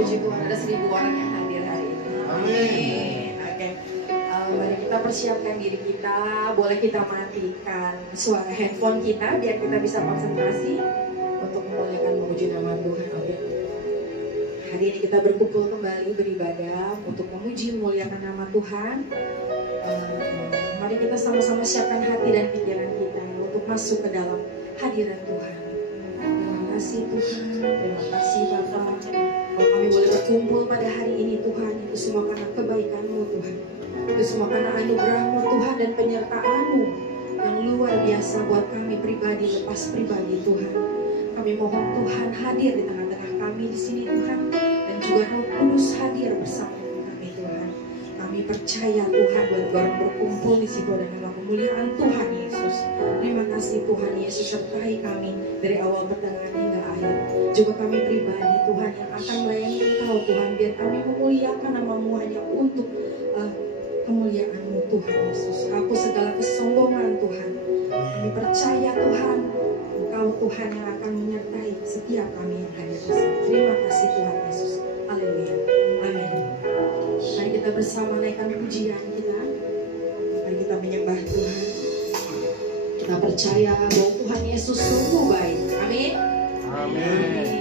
puji Tuhan ada 1000 orang yang hadir hari ini. Amin. Oke. Mari kita persiapkan diri kita. Boleh kita matikan suara handphone kita biar kita bisa konsentrasi untuk memuliakan memuji nama Tuhan. Oke. Hari ini kita berkumpul kembali beribadah untuk memuji memuliakan nama Tuhan. Mari kita sama-sama siapkan hati dan pikiran kita untuk masuk ke dalam hadirat Tuhan. Terima kasih Tuhan, terima kasih Bapa. Kalau kami boleh berkumpul pada hari ini Tuhan, itu semua karena kebaikan-Mu Tuhan. Itu semua karena anugerah-Mu Tuhan dan penyertaan-Mu yang luar biasa buat kami pribadi, lepas pribadi Tuhan. Kami mohon Tuhan hadir di tengah-tengah kami di sini Tuhan, dan juga Roh Kudus hadir bersama kami Tuhan. Kami percaya Tuhan buat orang berkumpul di situ adalah kemuliaan Tuhan Yesus. Terima kasih Tuhan Yesus sertai kami dari awal pertengahan hingga akhir. Juga kami pribadi Tuhan yang akan melayani Engkau Tuhan, biar kami memuliakan nama-Mu hanya untuk kemuliaan-Mu Tuhan Yesus. Hapus segala kesombongan Tuhan. Kami percaya Tuhan, Engkau Tuhan yang akan menyertai setiap kami yang hadir di sini. Terima kasih Tuhan Yesus. Haleluya. Amin. Mari kita bersama naikkan pujian kita. Mari kita menyembah Tuhan. Kita percaya bahwa Tuhan Yesus sungguh baik. Amin. Amin.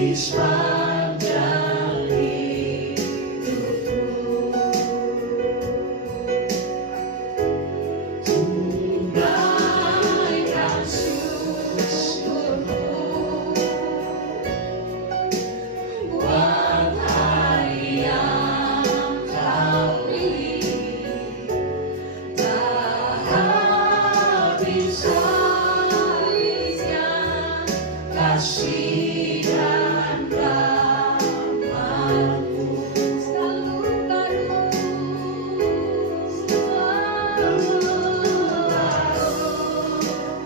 di sepanjang hidupku. Tunaikan syukurmu buat hari yang kau pilih. Tak habis-habisnya kasih dan rahmat-Mu selalu baru,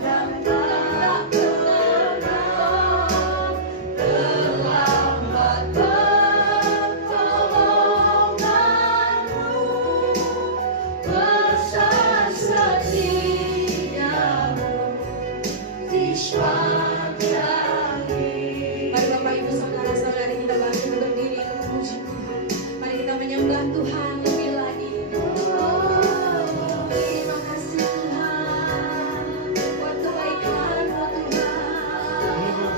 dan tak pernah terlambat pertolongan-Mu. Besar setiamu di sepanjang hidup. Mari Bapak Ibu Saudara-saudari kita bangkit berdiri untuk memuji Tuhan. Mari kita menyembah Tuhan lebih lagi. Terima kasih Tuhan buat kebaikan-Mu Tuhan. Terima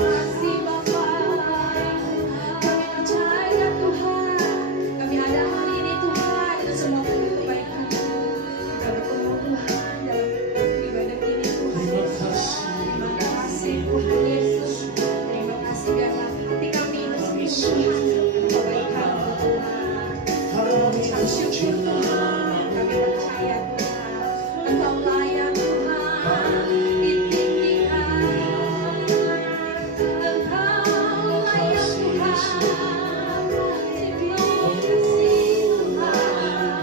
kasih Bapak. Kami percaya Tuhan. Kami ada hari ini Tuhan. Itu semua untuk kebaikan-Mu. Kita bertemu Tuhan dalam ibadah ini Tuhan. Terima kasih Tuhan Yesus. Terima kasih karena hati kami itu sungguh Tuhan kebaikan-Mu Tuhan. Mengucap syukur Tuhan. Kami percaya Tuhan Engkau layak Tuhan ditinggikan. Engkau layak Tuhan. Terima kasih Tuhan.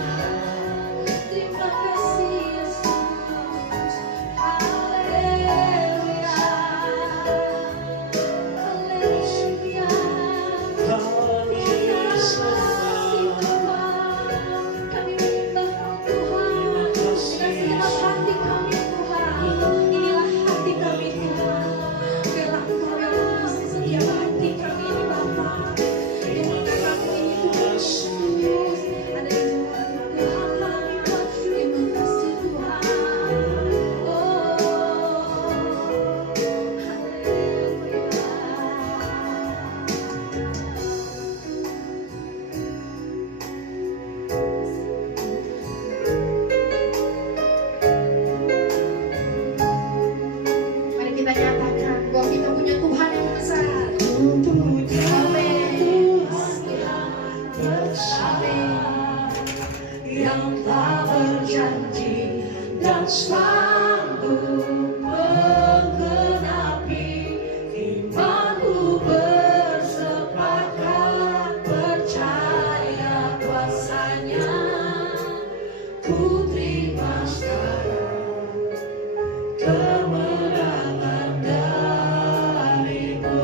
Terima kasih Yesus. Haleluya. Haleluya. Terima kasih Tuhan. Kami menyembah Tuhan dengan segala hati kami Tuhan. Inilah hati kami Tuhan. Biarlah Engkau yang mengisi setiap hati kami ini Bapa. Yang mana kami ini Tuhan Yesus ada di Tuhan kami. Terima kasih Tuhan. Oh, mari kita nyatakan bahwa kita punya Tuhan yang besar. Amin. Yang tak berjanji dan sanggup menggenapi imanku, bersepakat percaya kuasanya. Ku terima sekarang kemenangan darimu.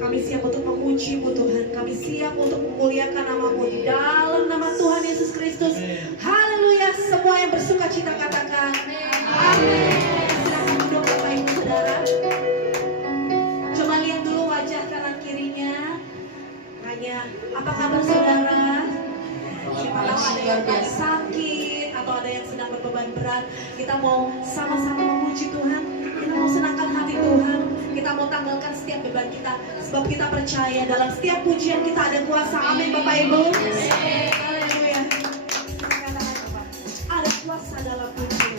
Kami siap untuk memuji-Mu Tuhan. Kami siap untuk memuliakan nama-Mu di dalam nama Tuhan Yesus Kristus. Haleluya. Semua yang bersuka cita katakan amin. Silakan duduk Bapak Ibu Saudara. Coba lihat dulu wajah kanan kirinya. Tanya, apa kabar saudara? Siapa tahu ada yang sakit atau ada yang sedang berbeban berat. Kita mau sama-sama memuji Tuhan. Kita mau senangkan hati Tuhan. Kita mau tanggalkan setiap beban kita. Sebab kita percaya dalam setiap pujian kita ada kuasa. Amin Bapak Ibu. Haleluya. Ada kuasa dalam pujian.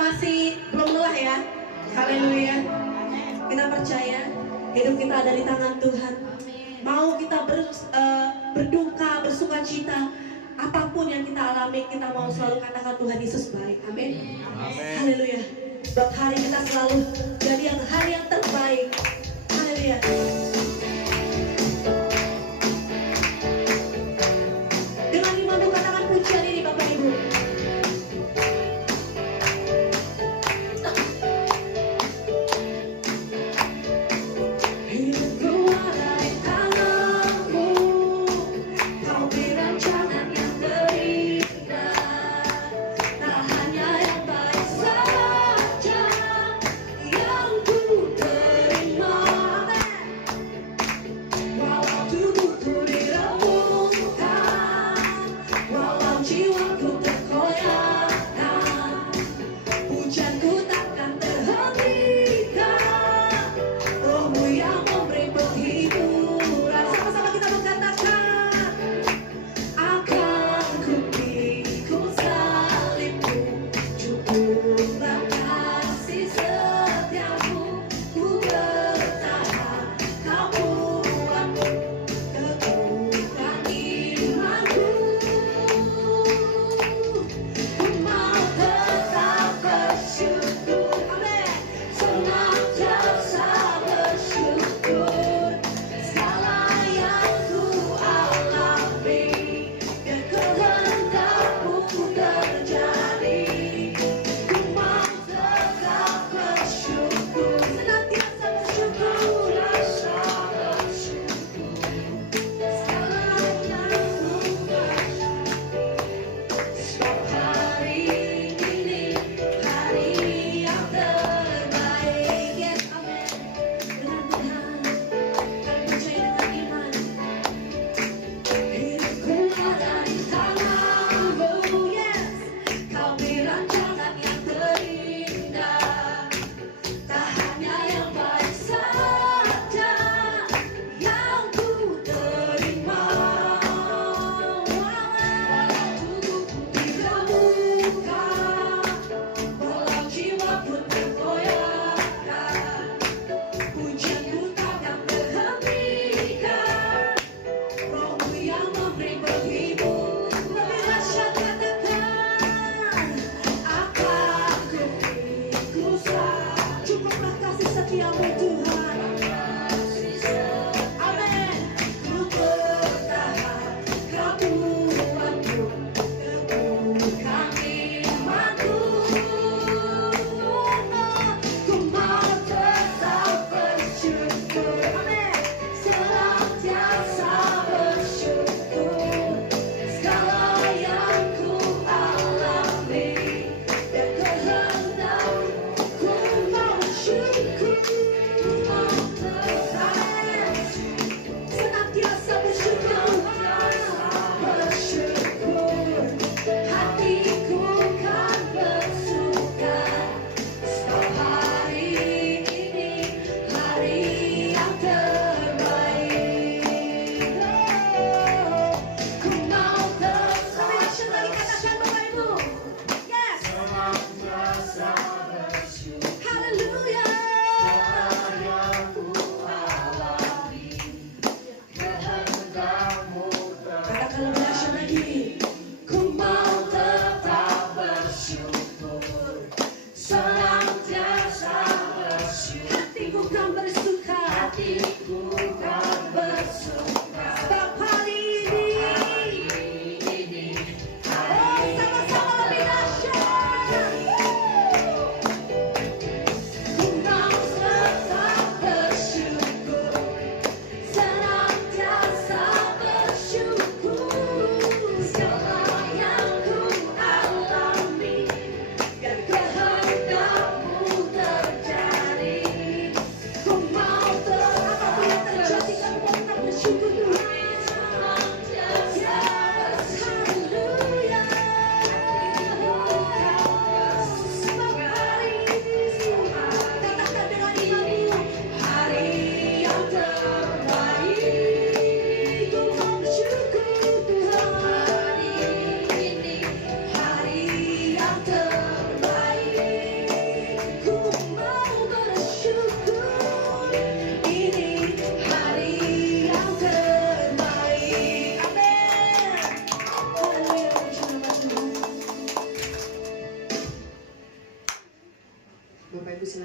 Masih belum lelah ya. Haleluya. Kita percaya hidup kita ada di tangan Tuhan. Mau kita berduka, bersuka cita, apapun yang kita alami, kita mau selalu katakan Tuhan Yesus baik. Amin. Haleluya. Buat hari kita selalu jadi hari yang terbaik. Haleluya. Dengan iman katakan pujian ini Bapak Ibu.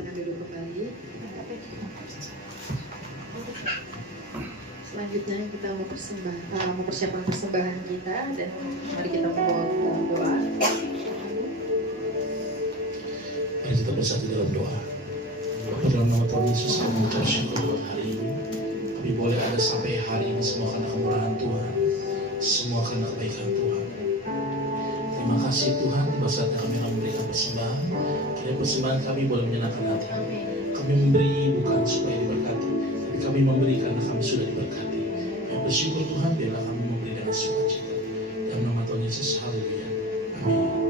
silakan duduk kembali. Selanjutnya kita mempersiapkan persembahan kita, dan mari kita membawa dalam doa. Mari kita bersatu dalam doa. Bapa, dalam nama Tuhan Yesus kami mengucap syukur buat hari ini. Kami boleh ada sampai hari ini semua karena kemurahan Tuhan, semua karena kebaikan Tuhan. Terima kasih Tuhan, tiba saatnya kami akan memberikan persembahan. Kiranya persembahan kami boleh menyenangkan hati. Kami memberi bukan supaya diberkati, tapi kami memberi karena kami sudah diberkati. Yang bersyukur Tuhan, biarlah kami memberi dengan sukacita. Dalam nama Tuhan Yesus, haleluya. Amin.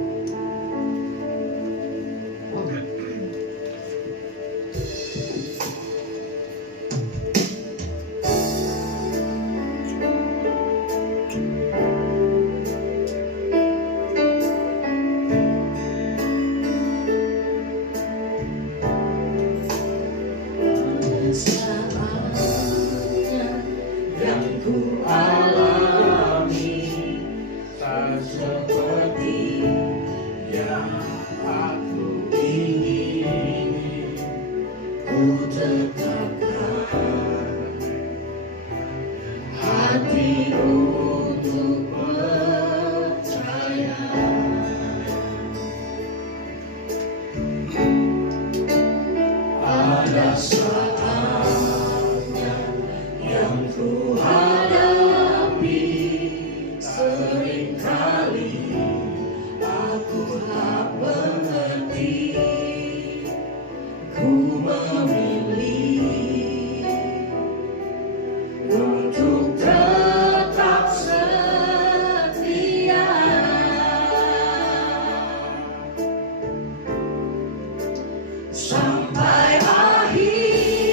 Sampai akhir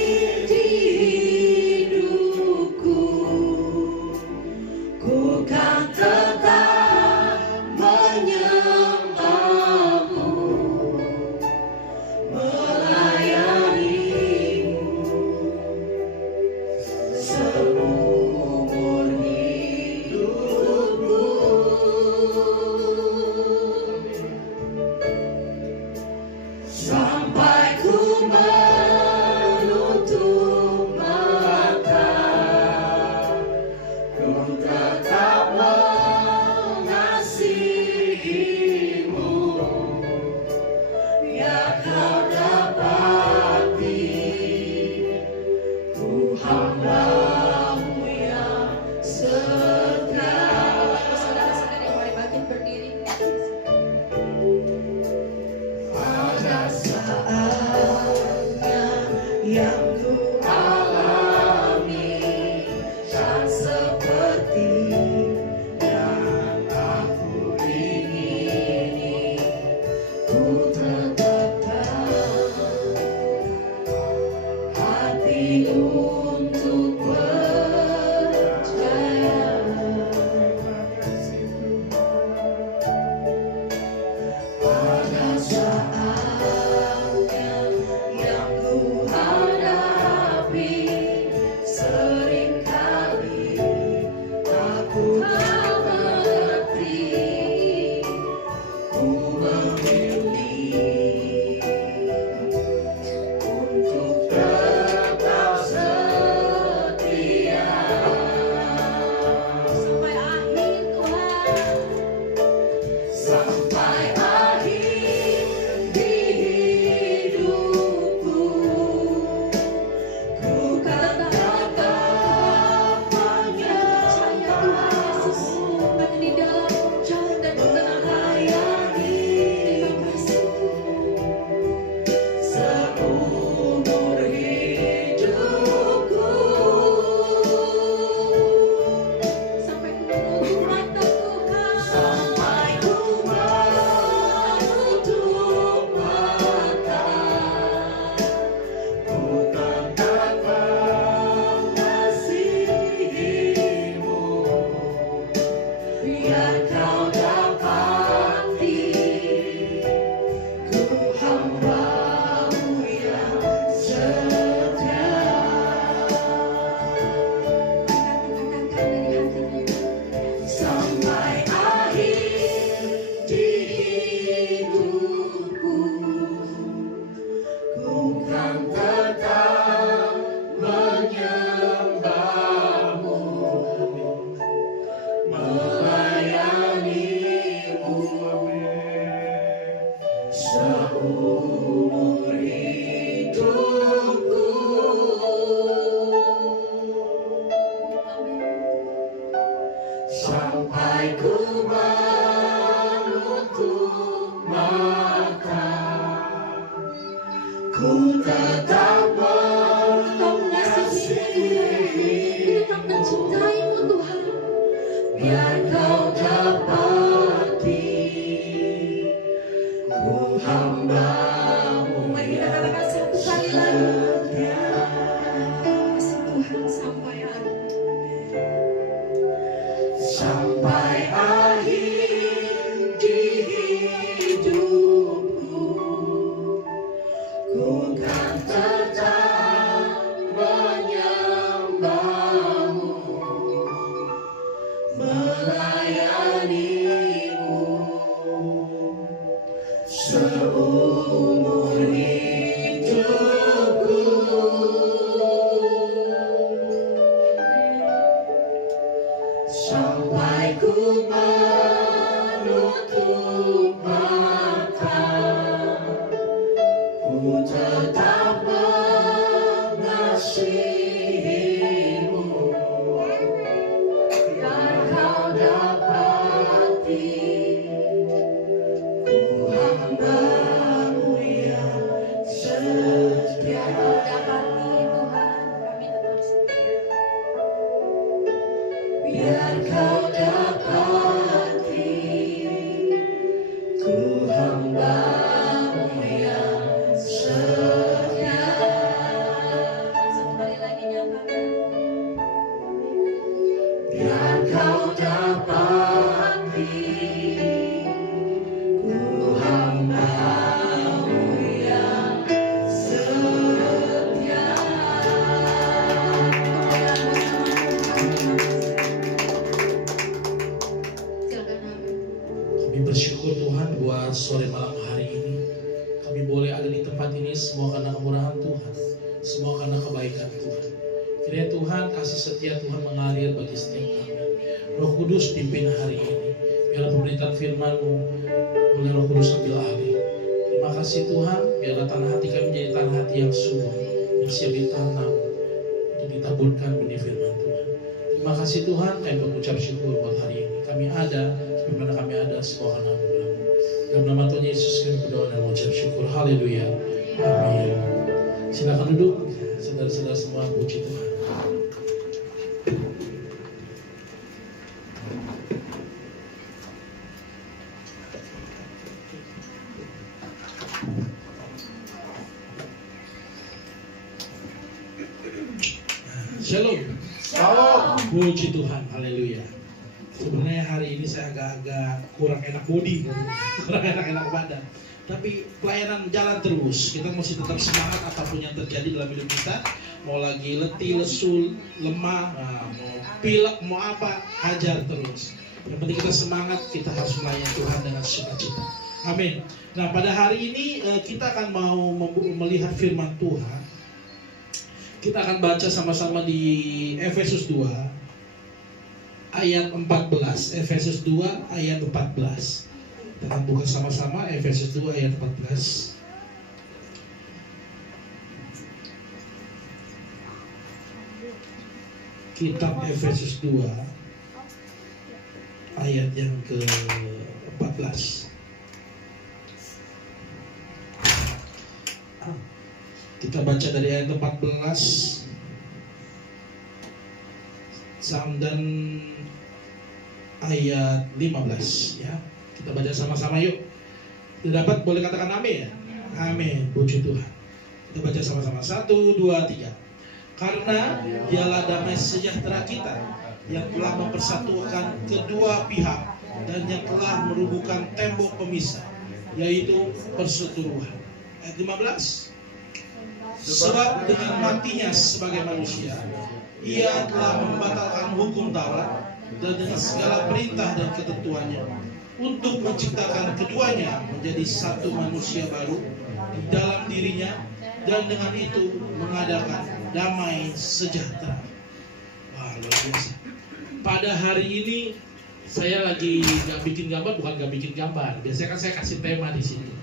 Ku tetap mengasihi, tetap mencintaimu Tuhan. biar kau dapati ku hambamu. Mari kita katakan satu kali lagi. Kasih Tuhan sampai hari. Sampai akhir di hidupku, ku kan tetap menyembahmu, melayanimu seumur hidupku. Sampai ku menutup mata, ku tetap mengasihimu, biar kau dapati ku hambamu yang setia. Biar kau dapati Tuhan, kami tetap setia. Biar kau dapati ku hambamu yang setia. Satu kali lagi nyatakan. Biar kau dapati ku hambamu yang setia. Silakan Amin. Kami bersyukur Tuhan buat sore malam hari ini. Kami boleh ada di tempat ini semua karena kemurahan Tuhan, semua karena kebaikan Tuhan. Kiranya Tuhan kasih setia Tuhan mengalir bagi setiap kami. Roh Kudus pimpin hari ini. Biarlah pemberitaan firman-Mu oleh Roh Kudus ambil alih. Terima kasih Tuhan, biarlah tanah hati kami menjadi tanah hati yang subur, yang siap ditanam untuk ditaburkan benih firman Tuhan. Terima kasih Tuhan, kami mengucap syukur buat hari ini. Kami ada, sebagaimana kami ada, semua karena anugerah-Mu. Dalam nama Tuhan Yesus kami berdoa dan mengucap syukur. Haleluya. Amin. Silakan duduk, saudara-saudara semua, puji Tuhan. Shalom. Puji Tuhan, haleluya. Sebenarnya hari ini saya agak-agak kurang enak body, kurang enak badan. Tapi pelayanan jalan terus. Kita mesti tetap semangat apapun yang terjadi dalam hidup kita. Mau lagi letih, lesu, lemah, mau pilek, mau apa, hajar terus. Yang penting kita semangat, kita harus melayani Tuhan dengan sukacita. Amin. Nah, pada hari ini kita akan mau melihat firman Tuhan. Kita akan baca sama-sama di Efesus 2 ayat 14. Efesus 2 ayat 14. Kita akan buka sama-sama Efesus 2 ayat 14. Kitab Efesus 2 ayat yang ke-14. Kita baca dari ayat 14 dan ayat 15 ya. Kita baca sama-sama yuk. Tidak dapat boleh katakan amin ya. Amin. Puji Tuhan. Kita baca sama-sama. 1, 2, 3. Karena dialah damai sejahtera kita yang telah mempersatukan kedua pihak dan yang telah merubuhkan tembok pemisah, yaitu perseteruan. Ayat 15. Sebab dengan matinya sebagai manusia, ia telah membatalkan hukum Taurat dan dengan segala perintah dan ketentuannya untuk menciptakan keduanya menjadi satu manusia baru di dalam dirinya, dan dengan itu mengadakan damai sejahtera. Wah, luar biasa. Pada hari ini saya lagi gak bikin gambar, bukan gak bikin gambar. Biasanya kan saya kasih tema di sini.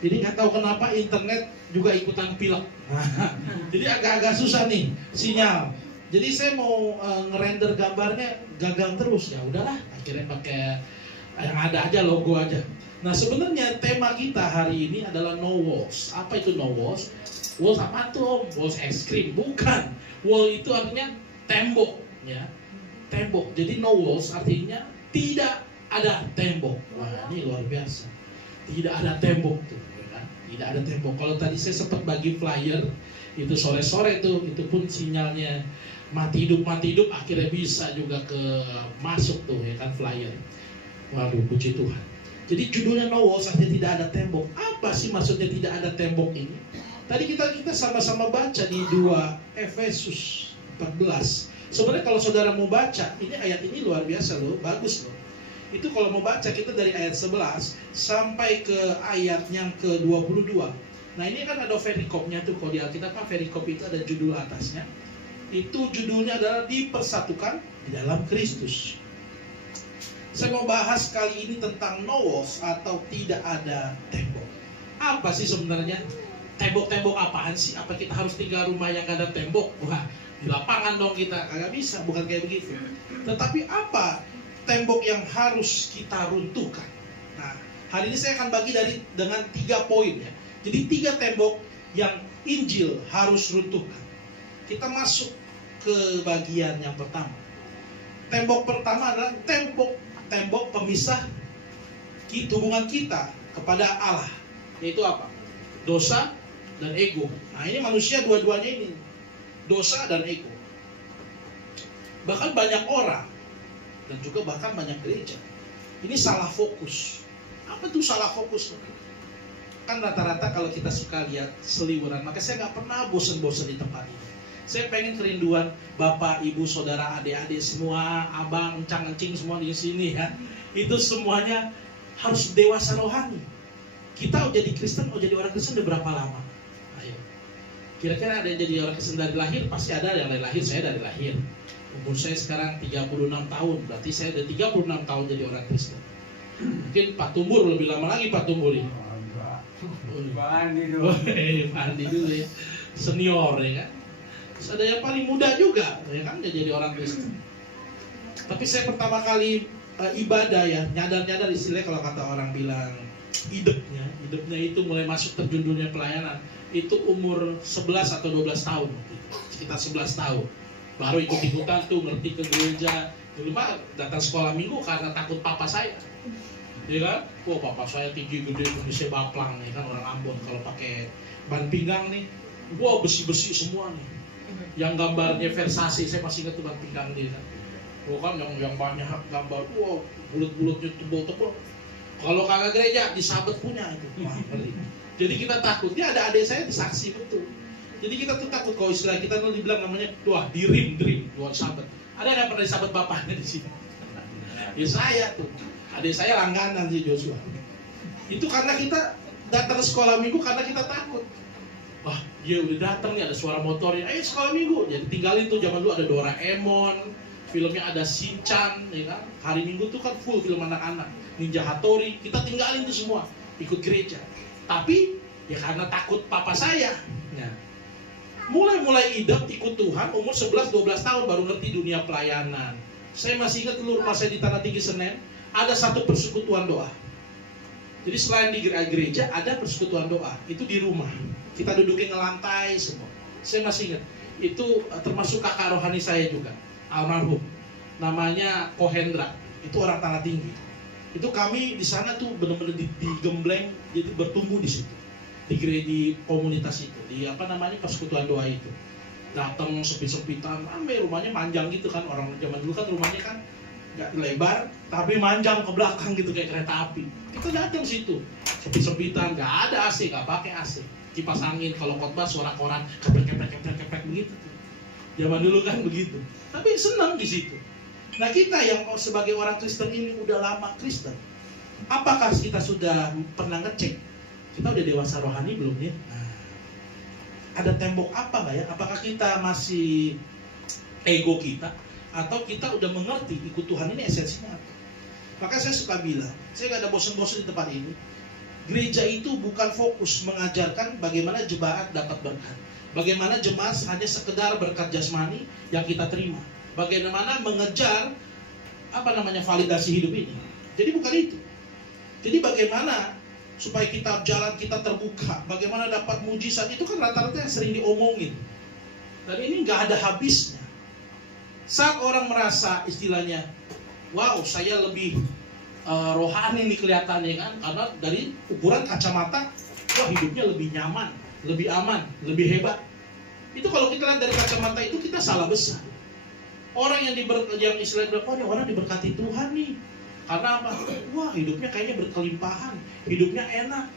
Jadi nggak tahu kenapa internet juga ikutan pilek. Jadi agak-agak susah nih sinyal. Jadi saya mau ngerender gambarnya gagal terus. Ya udahlah, akhirnya pakai yang ada aja, logo aja. Nah sebenarnya tema kita hari ini adalah no walls. Apa itu no walls? Walls apa tuh om? Walls es krim? Bukan. Wall itu artinya tembok, ya. Tembok. Jadi no walls artinya tidak ada tembok. Wah ini luar biasa. Tidak ada tembok tuh, ya kan? Tidak ada tembok. Kalau tadi saya sempat bagi flyer itu sore-sore tuh, itu pun sinyalnya mati hidup, akhirnya bisa juga ke masuk tuh, ya kan, flyer. Waduh, puji Tuhan. Jadi judulnya no walls artinya tidak ada tembok. Apa sih maksudnya tidak ada tembok ini? Tadi kita sama-sama baca di 2 Efesus 14. Sebenarnya kalau saudara mau baca, ini ayat ini luar biasa loh, bagus loh. Itu kalau mau baca kita dari ayat 11 sampai ke ayat yang ke-22. Nah ini kan ada perikopnya tuh, kalau di Alkitab kan perikop itu ada judul atasnya. Itu judulnya adalah dipersatukan di dalam Kristus. Saya mau bahas kali ini tentang no walls atau tidak ada tembok. Apa sih sebenarnya? Tembok-tembok apaan sih? Apa kita harus tinggal rumah yang gak ada tembok? Wah, di lapangan dong kita. Kagak bisa, bukan kayak begitu. Tetapi apa tembok yang harus kita runtuhkan? Nah, hari ini saya akan bagi dengan 3 poin ya. Jadi 3 tembok yang Injil harus runtuhkan. Kita masuk ke bagian yang pertama. Tembok pertama adalah tembok pemisah hubungan kita kepada Allah. Yaitu apa? Dosa dan ego. Nah ini manusia dua-duanya ini. Dosa dan ego. Bahkan banyak orang dan juga bahkan banyak gereja ini salah fokus. Apa tuh salah fokus? Kan rata-rata kalau kita suka lihat seliweran, maka saya nggak pernah bosan-bosan di tempat ini. Saya pengen kerinduan bapak, ibu, saudara, adik-adik semua, abang, encang-encing semua di sini ya. Itu semuanya harus dewasa rohani. Kita jadi Kristen, jadi orang Kristen udah berapa lama? Ayo. Kira-kira ada yang jadi orang Kristen dari lahir? Pasti ada yang dari lahir, saya dari lahir. Umur saya sekarang 36 tahun, berarti saya udah 36 tahun jadi orang Kristen. Mungkin Pak Tumbur lebih lama lagi Pak Tumbur ini. Pak Andi dulu ya. Senior ya kan. Terus ada yang paling muda juga, ya kan, dia jadi orang Kristen. Tapi saya pertama kali ibadah ya, nyadar-nyadar istilahnya kalau kata orang bilang hidupnya itu mulai masuk terjun dunia pelayanan. Itu umur 11 atau 12 tahun, sekitar 11 tahun. Baru ikut-ikutan tuh, ngerti ke gereja. Dulu mah datang sekolah minggu karena takut papa saya. Ya kan? Oh papa saya tinggi gede, kondisi baplang nih kan, orang Ambon kalau pakai ban pinggang nih. Wah besi-besi semua nih. Yang gambarnya Versace, saya masih ingat tuh ban pinggang dia kan. Oh kan yang banyak gambar, wah bulut-bulutnya tebal-tebal. Kalau kagak gereja disabet punya itu. Wah, jadi kita takut. Dia ada adik saya disaksi betul. Jadi kita tuh takut kalau istilah kita tuh dibilang namanya wah dirim dua sabet. Ada nggak pernah disabet bapaknya di sini? Ya saya tuh. Adik saya langganan sih Joshua. Itu karena kita datang ke sekolah minggu karena kita takut. Wah, dia udah datang nih, ada suara motornya. Ayo sekolah minggu. Jadi tinggalin tuh, zaman dulu ada Doraemon, filmnya ada Shinchan, ya kan? Hari Minggu tuh kan full film anak-anak. Ninja Hattori, kita tinggalin tuh semua, ikut gereja. Tapi ya karena takut papa saya. Nah, mulai idap ikut Tuhan umur 11-12 tahun baru ngerti dunia pelayanan. Saya masih ingat dulu rumah saya di Tanah Tinggi Senen, ada satu persekutuan doa. Jadi selain di gereja ada persekutuan doa, itu di rumah. Kita dudukin ngelantai semua. Saya masih ingat, itu termasuk kakak rohani saya juga, almarhum. Namanya Kohendra, itu orang Tanah Tinggi. Itu kami di sana tuh benar-benar digembleng, jadi bertumbuh di situ. Di gereja, di komunitas itu, di apa namanya persekutuan doa itu. Datang sepi-sepitan, rumahnya manjang gitu kan, orang zaman dulu kan rumahnya kan nggak lebar, tapi manjang ke belakang gitu kayak kereta api. Kita datang situ, sepi-sepitan, nggak ada AC, nggak pakai AC. Kipas angin, kalau khotbah suara koran kepek begitu. Zaman dulu kan begitu. Tapi senang di situ. Nah kita yang sebagai orang Kristen ini udah lama Kristen, apakah kita sudah pernah ngecek kita udah dewasa rohani belum ya? Nah, ada tembok apa nggak ya? Apakah kita masih ego kita atau kita udah mengerti ikut Tuhan ini esensinya apa? Maka saya suka bilang, saya nggak ada bosan-bosan di tempat ini. Gereja itu bukan fokus mengajarkan bagaimana jemaat dapat berkat. Bagaimana jemaat hanya sekedar berkat jasmani yang kita terima. Bagaimana mengejar validasi hidup ini. Jadi bukan itu. Jadi bagaimana supaya jalan kita terbuka, bagaimana dapat mujizat, itu kan rata-rata yang sering diomongin. Dan ini nggak ada habisnya. Saat orang merasa istilahnya, wow, saya lebih rohani nih kelihatannya kan, karena dari ukuran kacamata, wah hidupnya lebih nyaman, lebih aman, lebih hebat. Itu kalau kita lihat dari kacamata itu, kita salah besar. Orang yang istilahnya, oh, orang diberkati Tuhan nih. Karena apa? Wah, hidupnya kayaknya berkelimpahan, hidupnya enak.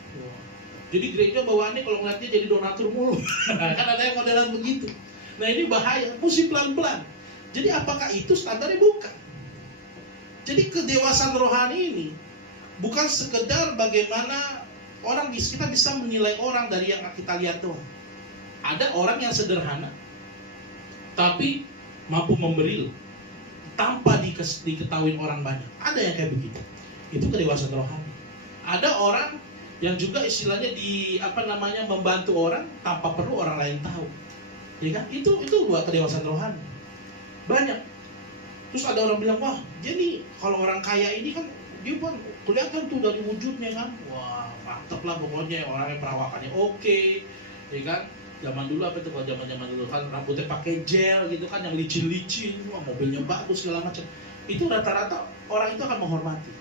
Jadi gereja bawaannya kalau ngeliatnya jadi donatur mulu. Kan ada yang modelan begitu. Nah ini bahaya, mesti pelan-pelan. Jadi apakah itu standarnya? Bukan. Jadi kedewasaan rohani ini bukan sekedar bagaimana kita bisa menilai orang dari yang kita lihat doang. Ada orang yang sederhana, tapi mampu memberi tanpa diketahui orang banyak. Ada yang kayak begitu. Itu kedewasaan rohani. Ada orang yang juga istilahnya membantu orang tanpa perlu orang lain tahu. Ya kan? Itu buat kedewasaan rohani. Banyak. Terus ada orang bilang, wah, jadi kalau orang kaya ini kan dia pun kelihatan tuh dari wujudnya kan. Wah, mantep lah pokoknya, orangnya perawakannya oke. Ya kan? Zaman dulu apa itu, kalau zaman dulu kan rambutnya pakai gel gitu kan, yang licin-licin, wah mobilnya bagus segala macam. Itu rata-rata orang itu akan menghormati.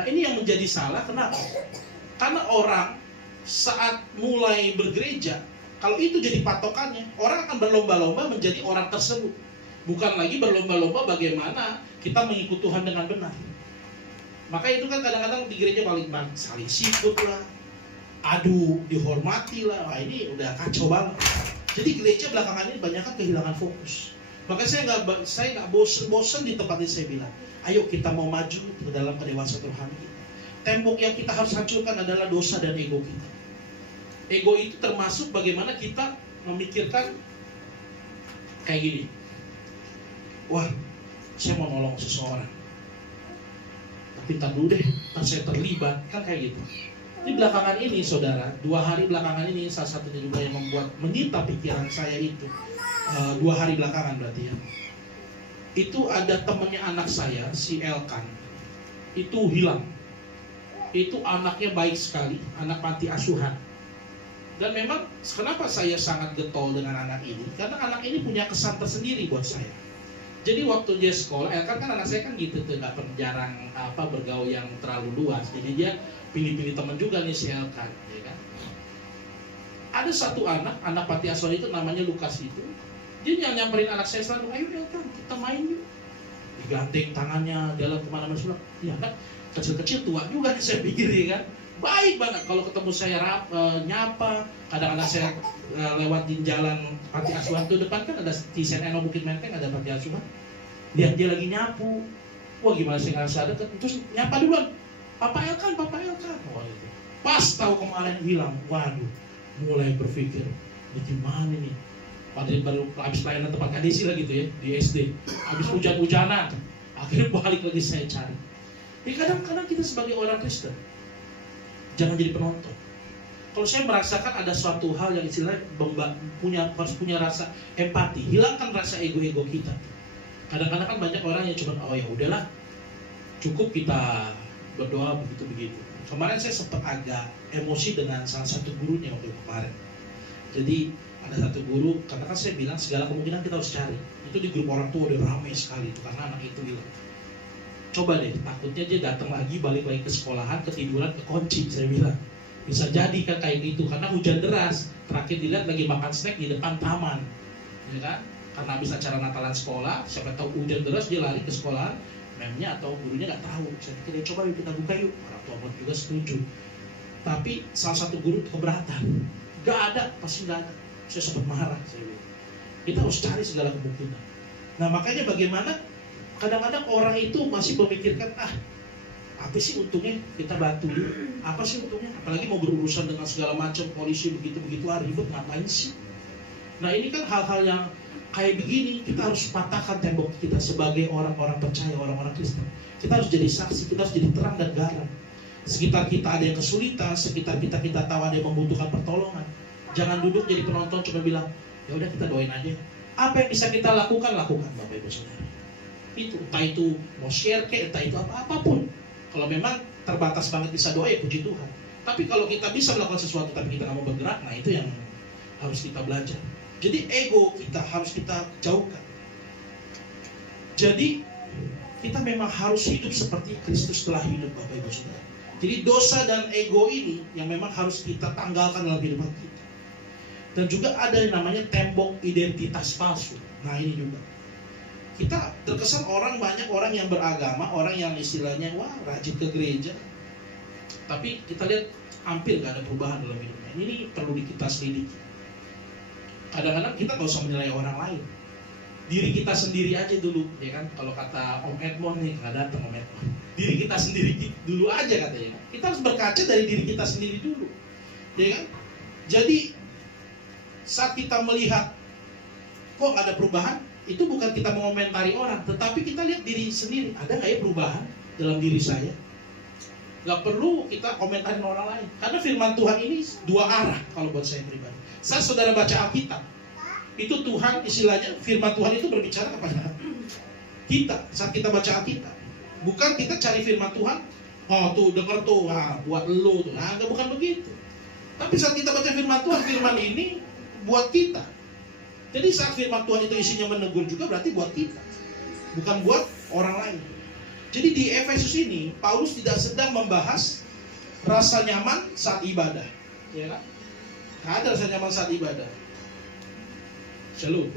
Nah ini yang menjadi salah, kenapa? Karena orang saat mulai bergereja, kalau itu jadi patokannya, orang akan berlomba-lomba menjadi orang tersebut. Bukan lagi berlomba-lomba bagaimana kita mengikut Tuhan dengan benar. Maka itu kan kadang-kadang di gereja paling saling sikut lah, aduh, dihormati lah. Wah ini udah kacau banget. Jadi gereja belakangan ini banyak kan kehilangan fokus. Makanya saya nggak bosen di tempat ini saya bilang, ayo kita mau maju ke dalam kedewasaan rohani kita. Tembok yang kita harus hancurkan adalah dosa dan ego kita. Ego itu termasuk bagaimana kita memikirkan kayak gini. Wah, saya mau nolong seseorang, tapi ntar dulu deh, ntar saya terlibat, kan kayak gitu. Di belakangan ini saudara, 2 hari belakangan ini salah satunya juga yang menyita pikiran saya itu 2 hari belakangan berarti ya. Itu ada temennya anak saya, si Elkan, itu hilang. Itu anaknya baik sekali, anak panti asuhan. Dan memang kenapa saya sangat getol dengan anak ini? Karena anak ini punya kesan tersendiri buat saya. Jadi waktu dia sekolah, Elkan kan anak saya kan gitu tuh, nggak jarang bergaul yang terlalu luas. Jadi dia pilih-pilih teman juga nih si Elkan, ya kan? Ada satu anak panti asuhan itu namanya Lukas itu, dia nyamperin anak saya selalu, ayo Elkan kita main yuk. Digandeng tangannya, jalan kemana-mana sudah. Ya kan, kecil-kecil tua juga nih saya pikir ya kan. Baik banget kalau ketemu saya nyapa. Kadang-kadang saya lewat di jalan panti asuhan tuh depan kan ada di Seneno Bukit Menteng ada panti asuhan. Lihat dia lagi nyapu. Wah gimana saya ngerasa deket. Terus nyapa duluan. Papa Elkan. Wah itu. Pas tahu kemarin hilang. Waduh. Mulai berpikir, ini gimana nih? Padahal baru habis pelayanan tempat kadesi lah gitu ya di SD. Habis hujan-hujanan. Akhirnya balik lagi saya cari. Kadang-kadang kita sebagai orang Kristen jangan jadi penonton. Kalau saya merasakan ada suatu hal yang istilahnya harus punya rasa empati, hilangkan rasa ego-ego kita. Kadang-kadang kan banyak orang yang cuma oh ya udahlah, cukup kita berdoa begitu-begitu. Kemarin saya sempat agak emosi dengan salah satu gurunya waktu kemarin. Jadi ada satu guru, karena kan saya bilang segala kemungkinan kita harus cari. Itu di grup orang tua udah ramai sekali itu karena anak itu bilang. Coba deh, takutnya dia datang lagi, balik lagi ke sekolahan, ketiduran, kekunci, saya bilang. Bisa jadi kan kayak gitu, karena hujan deras. Terakhir dilihat lagi makan snack di depan taman. Ya kan? Karena habis acara Natalan sekolah, siapa tahu hujan deras, dia lari ke sekolahan, memnya atau gurunya nggak tahu. Saya pikir, coba yuk kita buka yuk. Orang tua pun juga setuju. Tapi salah satu guru keberatan. Gak ada, pasti gak ada. Saya sempat marah, saya bilang. Kita harus cari segala kemungkinan. Nah makanya bagaimana kadang-kadang orang itu masih memikirkan apa sih untungnya kita bantu dia? Apa sih untungnya? Apalagi mau berurusan dengan segala macam polisi begitu-begitu ribet ngapain sih? Nah ini kan hal-hal yang kayak begini kita harus patahkan tembok kita sebagai orang-orang percaya, orang-orang Kristen. Kita harus jadi saksi, kita harus jadi terang dan garam. Sekitar kita ada yang kesulitan, sekitar kita tahu ada yang membutuhkan pertolongan. Jangan duduk jadi penonton cuma bilang ya udah kita doain aja. Apa yang bisa kita lakukan Bapak Ibu Saudara. Itu entah itu mau share entah itu apapun. Kalau memang terbatas banget bisa doa, ya puji Tuhan. Tapi kalau kita bisa melakukan sesuatu tapi kita nggak mau bergerak, nah itu yang harus kita belajar. Jadi ego kita harus kita jauhkan. Jadi kita memang harus hidup seperti Kristus telah hidup, Bapak Ibu Saudara. Jadi dosa dan ego ini yang memang harus kita tanggalkan dalam kehidupan kita. Dan juga ada yang namanya tembok identitas palsu. Nah ini juga. Kita terkesan banyak orang yang beragama, orang yang istilahnya wah rajin ke gereja. Tapi kita lihat hampir gak ada perubahan dalam hidupnya. Ini perlu kita selidiki. Kadang-kadang kita gak usah menilai orang lain. Diri kita sendiri aja dulu, ya kan? Kalau kata Om Edmond nih, gak datang Om Edmond. Diri kita sendiri dulu aja katanya. Kita harus berkaca dari diri kita sendiri dulu, ya kan? Jadi saat kita melihat kok gak ada perubahan, itu bukan kita mengomentari orang, tetapi kita lihat diri sendiri. Ada gak ya perubahan dalam diri saya? Gak perlu kita komentarin orang lain. Karena firman Tuhan ini dua arah kalau buat saya pribadi. Saat saudara baca Alkitab, itu Tuhan istilahnya, firman Tuhan itu berbicara kepada kita saat kita baca Alkitab. Bukan kita cari firman Tuhan, oh tuh denger tuh, buat lo tuh. Nah, bukan begitu. Tapi saat kita baca firman Tuhan, firman ini buat kita. Jadi saat firman Tuhan itu isinya menegur juga berarti buat kita, bukan buat orang lain. Jadi di Efesus ini Paulus tidak sedang membahas rasa nyaman saat ibadah, ya kan? Nggak ada rasa nyaman saat ibadah. Shalom.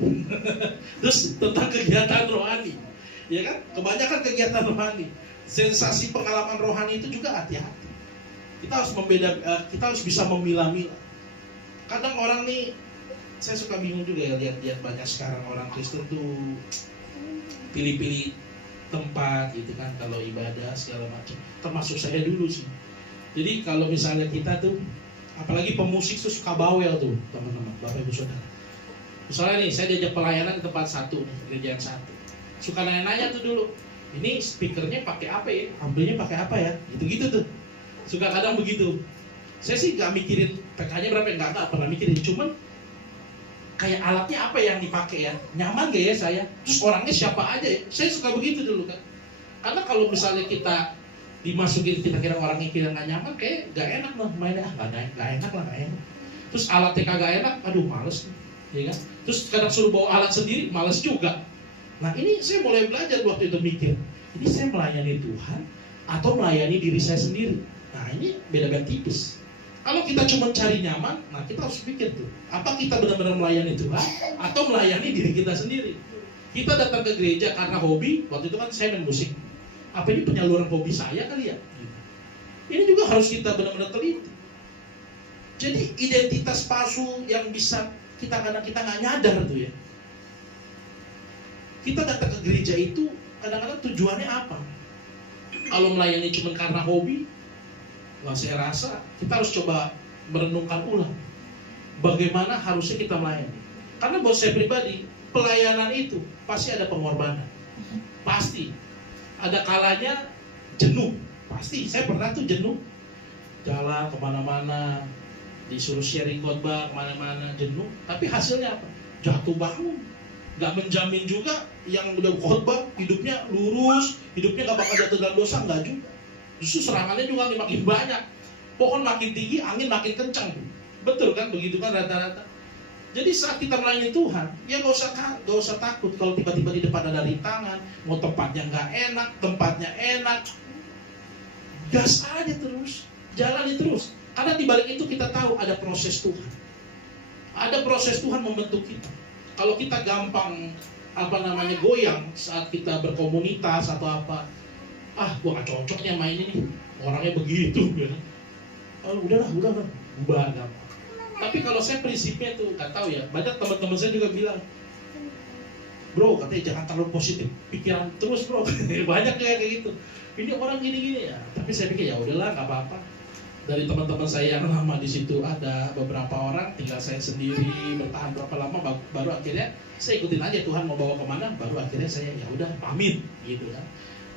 Terus tentang kegiatan rohani, ya kan? Kebanyakan kegiatan rohani, sensasi pengalaman rohani itu juga hati-hati. Kita harus kita harus bisa memilah-milah. Kadang orang nih, saya suka bingung juga ya lihat banyak sekarang orang Kristen tuh pilih-pilih tempat gitu kan kalau ibadah segala macam. Termasuk saya dulu sih. Jadi kalau misalnya kita tuh, apalagi pemusik tuh suka bawel tuh teman-teman, Bapak Ibu Saudara. Misalnya nih, saya diajak pelayanan di tempat satu nih, gereja yang satu. Suka nanya-nanya tuh dulu, ini speakernya pakai apa ya? Amplinya pakai apa ya? Gitu-gitu tuh. Suka kadang begitu. Saya sih nggak mikirin PK-nya berapa, nggak pernah mikirin. Cuman kayak alatnya apa yang dipakai ya? Nyaman gak ya saya? Terus orangnya siapa aja ya? Saya suka begitu dulu kan. Karena kalau misalnya kita dimasukin, kita kira orangnya kira nggak nyaman, kayak nggak enak lah mainnya. Nggak enak lah, nggak enak. Terus alatnya kagak enak, aduh males. Ya kan? Terus kadang suruh bawa alat sendiri, males juga. Nah ini saya mulai belajar waktu itu mikir, ini saya melayani Tuhan atau melayani diri saya sendiri. Nah ini beda-beda tipis. Kalau kita cuma cari nyaman, nah kita harus pikir tuh, apa kita benar-benar melayani Tuhan atau melayani diri kita sendiri. Kita datang ke gereja karena hobi, waktu itu kan saya main musik. Apa ini penyaluran hobi saya kali ya? Ini juga harus kita benar-benar teliti. Jadi identitas palsu yang bisa kita nggak nyadar tuh ya. Kita datang ke gereja itu kadang-kadang tujuannya apa? Kalau melayani cuma karena hobi, nah saya rasa kita harus coba merenungkan ulang bagaimana harusnya kita melayani. Karena buat saya pribadi, pelayanan itu pasti ada pengorbanan. Pasti. Ada kalanya jenuh. Pasti. Saya pernah tuh jenuh. Jalan kemana-mana, disuruh sharing khotbah kemana-mana, jenuh. Tapi hasilnya apa? Jatuh bangun. Gak menjamin juga yang udah khotbah hidupnya lurus, hidupnya gak bakal jatuh dalam dosa, enggak juga. Justru serangannya juga makin banyak. Pohon makin tinggi, angin makin kencang. Betul kan? Begitu kan rata-rata. Jadi saat kita melayani Tuhan, ya gak usah takut kalau tiba-tiba di depan ada rintangan, mau tempatnya gak enak, tempatnya enak. Gas aja terus, jalani terus. Karena di balik itu kita tahu ada proses Tuhan. Ada proses Tuhan membentuk kita. Kalau kita gampang goyang saat kita berkomunitas atau apa, gua gak cocoknya main ini, orangnya begitu ya. Udahlah, ubah agama. Tapi kalau saya prinsipnya tuh gak tahu ya, banyak teman-teman saya juga bilang, bro katanya jangan terlalu positif pikiran terus bro. Banyak kayak gitu, ini orang gini-gini ya. Tapi saya pikir ya udahlah, gak apa-apa. Dari teman-teman saya yang lama di situ ada beberapa orang, tinggal saya sendiri bertahan berapa lama, baru akhirnya saya ikutin aja Tuhan mau bawa kemana, baru akhirnya saya ya udah pamit gitu kan.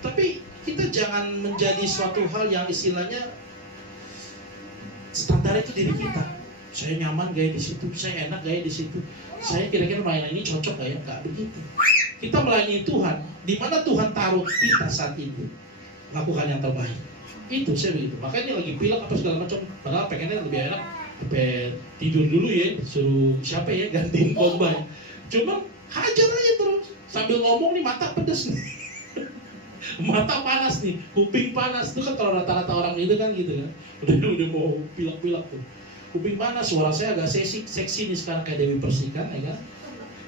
Tapi kita jangan menjadi suatu hal yang istilahnya standar itu diri kita. Saya nyaman gaya di situ, saya enak gaya di situ, saya kira-kira melayani ini cocok gak ya? Nggak begitu. Kita melayani Tuhan, di mana Tuhan taruh kita saat itu, lakukan yang terbaik. Itu saya begitu. Makanya lagi pilek apa segala macam. Padahal pengennya lebih enak tidur dulu ya, suruh siapa ya gantiin Pogba. Cuma hajar aja terus sambil ngomong nih, mata pedes nih. Mata panas nih, kuping panas. Itu kan kalau rata-rata orang itu kan gitu kan. Udah mau pilek-pilek tuh. Kuping panas, suara saya agak seksi nih sekarang kayak Dewi Persik kan, ya kan?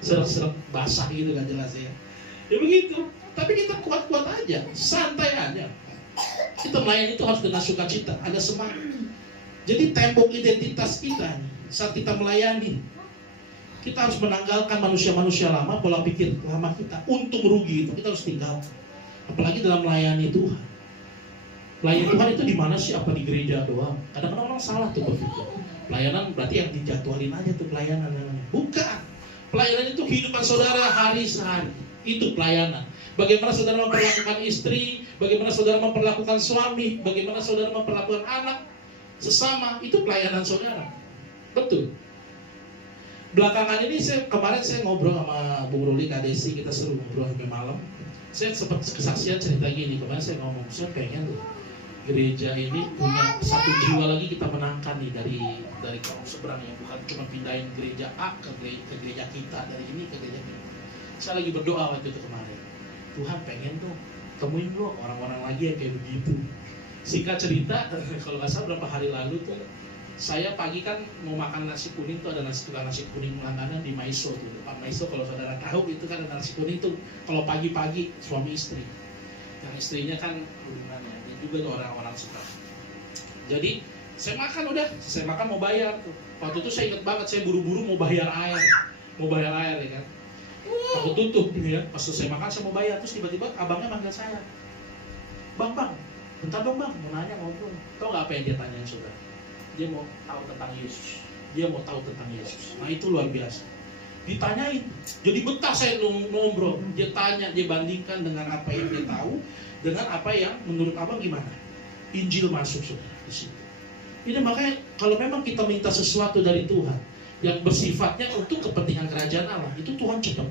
Serak-serak basah gitu kan jelas ya. Ya begitu. Tapi kita kuat-kuat aja, santai aja. Kita melayani itu harus dengan sukacita, ada semangat. Jadi tembok identitas kita saat kita melayani, kita harus menanggalkan manusia-manusia lama, pola pikir lama kita. Untung rugi itu kita harus tinggalkan. Apalagi dalam melayani Tuhan. Melayani Tuhan itu di mana sih? Apa di gereja doang? Kadang-kadang orang salah tuh berpikir. Pelayanan berarti yang dijadwalin aja tuh pelayanan namanya. Bukan. Pelayanan itu kehidupan saudara hari sehari. Itu pelayanan. Bagaimana saudara memperlakukan istri, bagaimana saudara memperlakukan suami, bagaimana saudara memperlakukan anak sesama, itu pelayanan saudara. Betul. Belakangan ini kemarin saya ngobrol sama Bung Ruli, Kak Desi, kita seru ngobrol sampai malam. Saya sempat kesaksian cerita gini, kemarin saya ngomong, saya pengen tuh gereja ini punya satu jiwa lagi kita menangkan nih dari kaum seberang, yang bukan cuma pindahin gereja A ke gereja kita, dari ini ke gereja kita. Saya lagi berdoa waktu itu kemarin, Tuhan pengen tuh temuin lo orang-orang lagi yang kayak begitu. Singkat cerita, kalau nggak salah berapa hari lalu tuh, saya pagi kan mau makan nasi kuning tuh, ada tukang nasi kuning langganan di Maiso tuh. Pak Maiso kalau saudara tahu itu kan ada nasi kuning tuh, kalau pagi-pagi suami istri. Yang istrinya kan hubungannya, dia juga tuh orang-orang suka. Jadi saya makan mau bayar tuh. Waktu itu saya ingat banget, saya buru-buru mau bayar air ya kan. Aku tutup gitu ya, pas selesai makan saya mau bayar, terus tiba-tiba abangnya manggil saya, bang, bentar dong bang, mau nanya ngobrol. Tahu nggak apa yang dia tanyain saudara? Dia mau tahu tentang Yesus. Nah itu luar biasa. Ditanyain, jadi betah saya ngobrol. Dia tanya, dia bandingkan dengan apa yang dia tahu, dengan apa yang menurut abang gimana. Injil masuk saudara di situ. Ini makanya kalau memang kita minta sesuatu dari Tuhan yang bersifatnya untuk kepentingan kerajaan Allah, itu Tuhan cepat.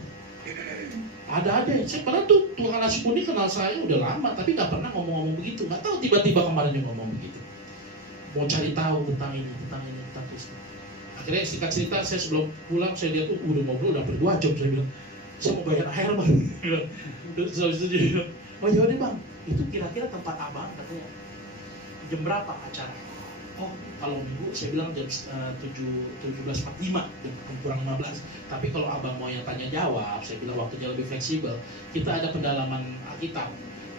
Ada. Saya pernah tuh Tuhan nasi kuning kenal saya udah lama, tapi nggak pernah ngomong-ngomong begitu. Nggak tahu tiba-tiba kemarin dia ngomong begitu. Mau cari tahu tentang ini, tentang Kristus. Akhirnya singkat cerita, saya sebelum pulang saya lihat tuh udah ngobrol udah hampir 2 jam. Saya bilang, saya mau bayar air bang. Terus habis itu dia bilang, oh yaudah bang, itu kira-kira tempat abang katanya jam berapa acara? Oh, kalau minggu saya bilang jam 17.45, kurang 15. Tapi kalau abang mau yang tanya jawab, saya bilang waktunya lebih fleksibel. Kita ada pendalaman Alkitab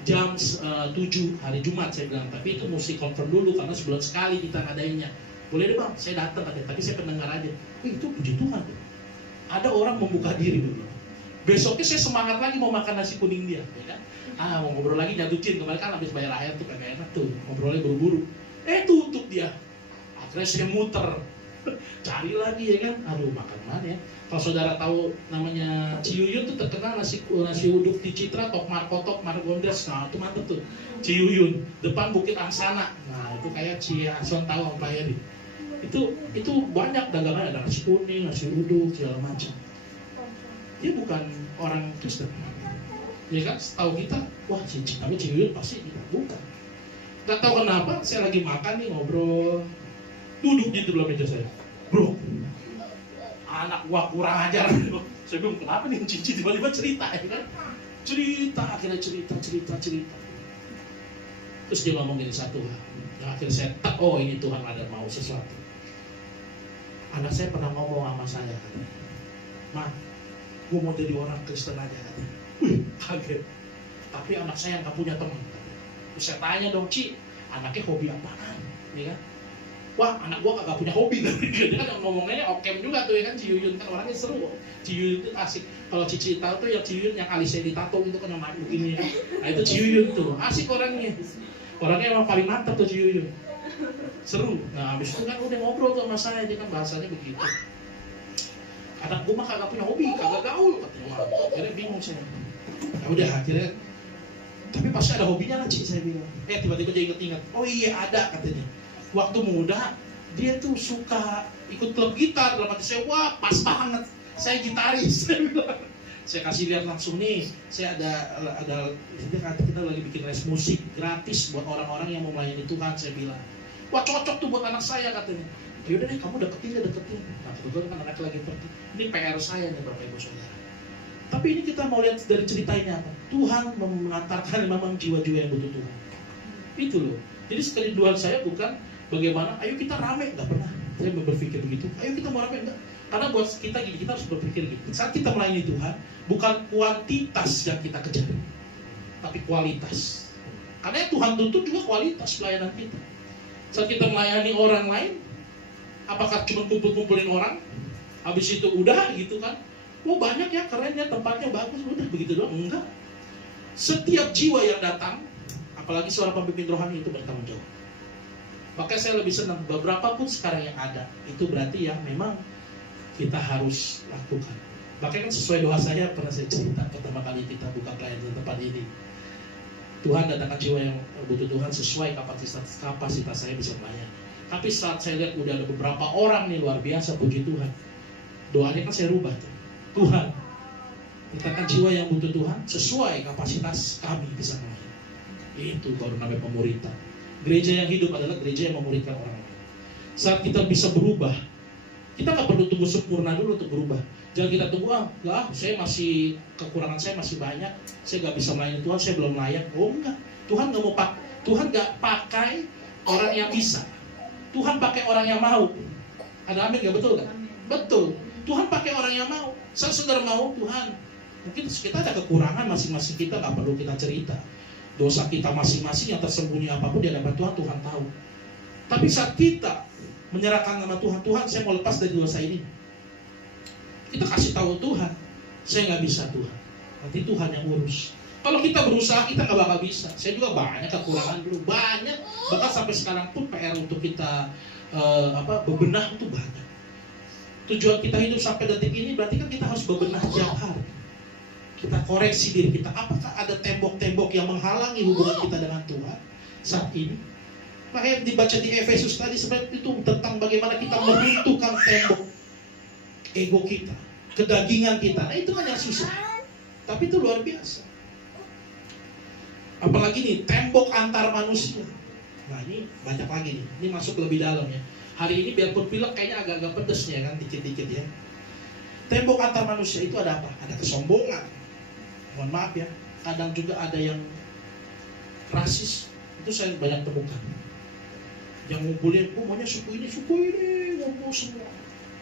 jam 7 hari Jumat, saya bilang. Tapi itu mesti confirm dulu karena sebulan sekali kita ngadainnya. Boleh deh bang, saya datang katanya. Tapi saya pendengar aja. Itu puji Tuhan. Ada orang membuka diri dulu. Besoknya saya semangat lagi mau makan nasi kuning dia, ya kan? Mau ngobrol lagi nyatutin. Kemarin kan habis bayar air tuh kagak enak tuh, ngobrolnya buru-buru. Tutup dia. Akhirnya saya muter, cari lagi ya kan. Aduh, makan mana ya? Kalau saudara tahu namanya Ciyuyun tuh terkenal nasi uduk di Citra, Tok Markotok, Margondes. Nah itu mantep tuh, Ciyuyun. Depan Bukit Angsana. Nah itu kayak Ciason tahu apa ya? Itu banyak dagangan, ada nasi kuning, nasi uduk, segala macam. Dia bukan orang Kristen. Ya kan? Setahu kita, wah tapi Ciyuyun pasti bukan. Gak tahu kenapa, saya lagi makan nih ngobrol, duduk di sebelah meja saya, bro, anak gua kurang ajar. Saya bilang kenapa nih cici tiba-tiba cerita ya kan? Akhirnya cerita. Terus dia ngomong gini satu hal, yang akhirnya saya oh ini Tuhan ada mau sesuatu. Anak saya pernah ngomong sama saya katanya, Ma, gua mau jadi orang Kristen aja katanya. Kaget. Tapi anak saya nggak punya teman. Terus saya tanya dong, Ci, anaknya hobi apaan? Ya kan? Wah, anak gua kagak punya hobi. Dia kan ngomongnya okem juga tuh ya kan, Ciyuyun kan orangnya seru. Ciyuyun itu asik. Kalau Cici tahu tuh yang Ciyuyun yang alisnya ditato itu kan nama begini. Nah itu Ciyuyun tuh, asik orangnya. Orangnya emang paling mantap tuh Ciyuyun. Seru. Nah habis itu kan udah ngobrol tuh sama saya, dia kan bahasanya begitu. Anak gua mah kagak punya hobi, kagak gaul katanya. Akhirnya bingung saya. Ya udah akhirnya. Tapi pasti ada hobinya lah Cik, saya bilang. Tiba-tiba dia inget-inget, oh iya ada katanya. Waktu muda, dia tuh suka ikut klub gitar. Dalam hati saya, wah pas banget, saya gitaris. Saya bilang, Saya kasih lihat langsung nih, saya ada kita lagi bikin les musik gratis buat orang-orang yang mau melayani Tuhan. Saya bilang, wah cocok tuh buat anak saya katanya. Yaudah deh, kamu deketin. Nah kebetulan kan anak lagi pergi. Ini PR saya nih Bapak Ibu Saudara. Tapi ini kita mau lihat dari ceritanya apa? Tuhan mengantarkan memang jiwa-jiwa yang butuh Tuhan. Itu loh. Jadi kerinduan saya bukan bagaimana, ayo kita rame, nggak pernah. Saya berpikir begitu. Ayo kita mau rame, enggak. Karena buat kita gini, kita harus berpikir gini. Saat kita melayani Tuhan, bukan kuantitas yang kita kejar, tapi kualitas. Karena yang Tuhan tuntut juga kualitas pelayanan kita. Saat kita melayani orang lain, apakah cuma kumpul-kumpulin orang, habis itu udah gitu kan? Oh banyak ya, keren ya, tempatnya bagus, udah begitu doang? Enggak. Setiap jiwa yang datang, apalagi seorang pemimpin rohani itu bertanggung jawab. Makanya saya lebih senang, beberapa pun sekarang yang ada, itu berarti ya memang kita harus lakukan. Makanya kan sesuai doa saya, pernah saya cerita pertama kali kita buka pelayanan tempat ini. Tuhan datangkan jiwa yang butuh Tuhan sesuai kapasitas saya bisa melayani. Tapi saat saya lihat udah ada beberapa orang nih luar biasa, puji Tuhan. Doanya kan saya rubah tuh. Tuhan, datangkan jiwa yang butuh Tuhan sesuai kapasitas kami bisa melayani. Itu baru namanya pemuritan. Gereja yang hidup adalah gereja yang memuridkan orang lain. Saat kita bisa berubah, kita nggak perlu tunggu sempurna dulu untuk berubah. Jangan kita tunggu, saya masih kekurangan saya masih banyak, saya nggak bisa melayani Tuhan, saya belum layak. Oh enggak, Tuhan nggak mau Tuhan nggak pakai orang yang bisa. Tuhan pakai orang yang mau. Ada amin nggak, betul nggak? Betul. Tuhan pakai orang yang mau. Saya saudara mau Tuhan. Mungkin kita ada kekurangan masing-masing kita, nggak perlu kita cerita. Dosa kita masing-masing yang tersembunyi apapun di hadapan Tuhan, Tuhan tahu. Tapi saat kita menyerahkan nama Tuhan, Tuhan saya mau lepas dari dosa ini, kita kasih tahu Tuhan, saya nggak bisa Tuhan, nanti Tuhan yang urus. Kalau kita berusaha, kita nggak bakal bisa. Saya juga banyak kekurangan dulu, banyak, bahkan sampai sekarang pun PR untuk kita bebenah itu banyak. Tujuan kita hidup sampai detik ini berarti kan kita harus bebenah tiap hari. Kita koreksi diri kita, apakah ada tembok-tembok yang menghalangi hubungan kita dengan Tuhan saat ini? Makanya dibaca di Efesus tadi sebenarnya itu tentang bagaimana kita meruntuhkan tembok ego kita, kedagingan kita. Nah itu kan yang susah, tapi itu luar biasa. Apalagi nih tembok antar manusia. Nah ini banyak lagi nih, ini masuk lebih dalam ya. Hari ini biarpun pilek kayaknya agak-agak pedes ya kan, dikit-dikit ya. Tembok antar manusia itu ada apa? Ada kesombongan. Mohon maaf ya, kadang juga ada yang rasis. Itu saya banyak temukan. Yang ngumpulin, maunya suku ini, ngumpul semua.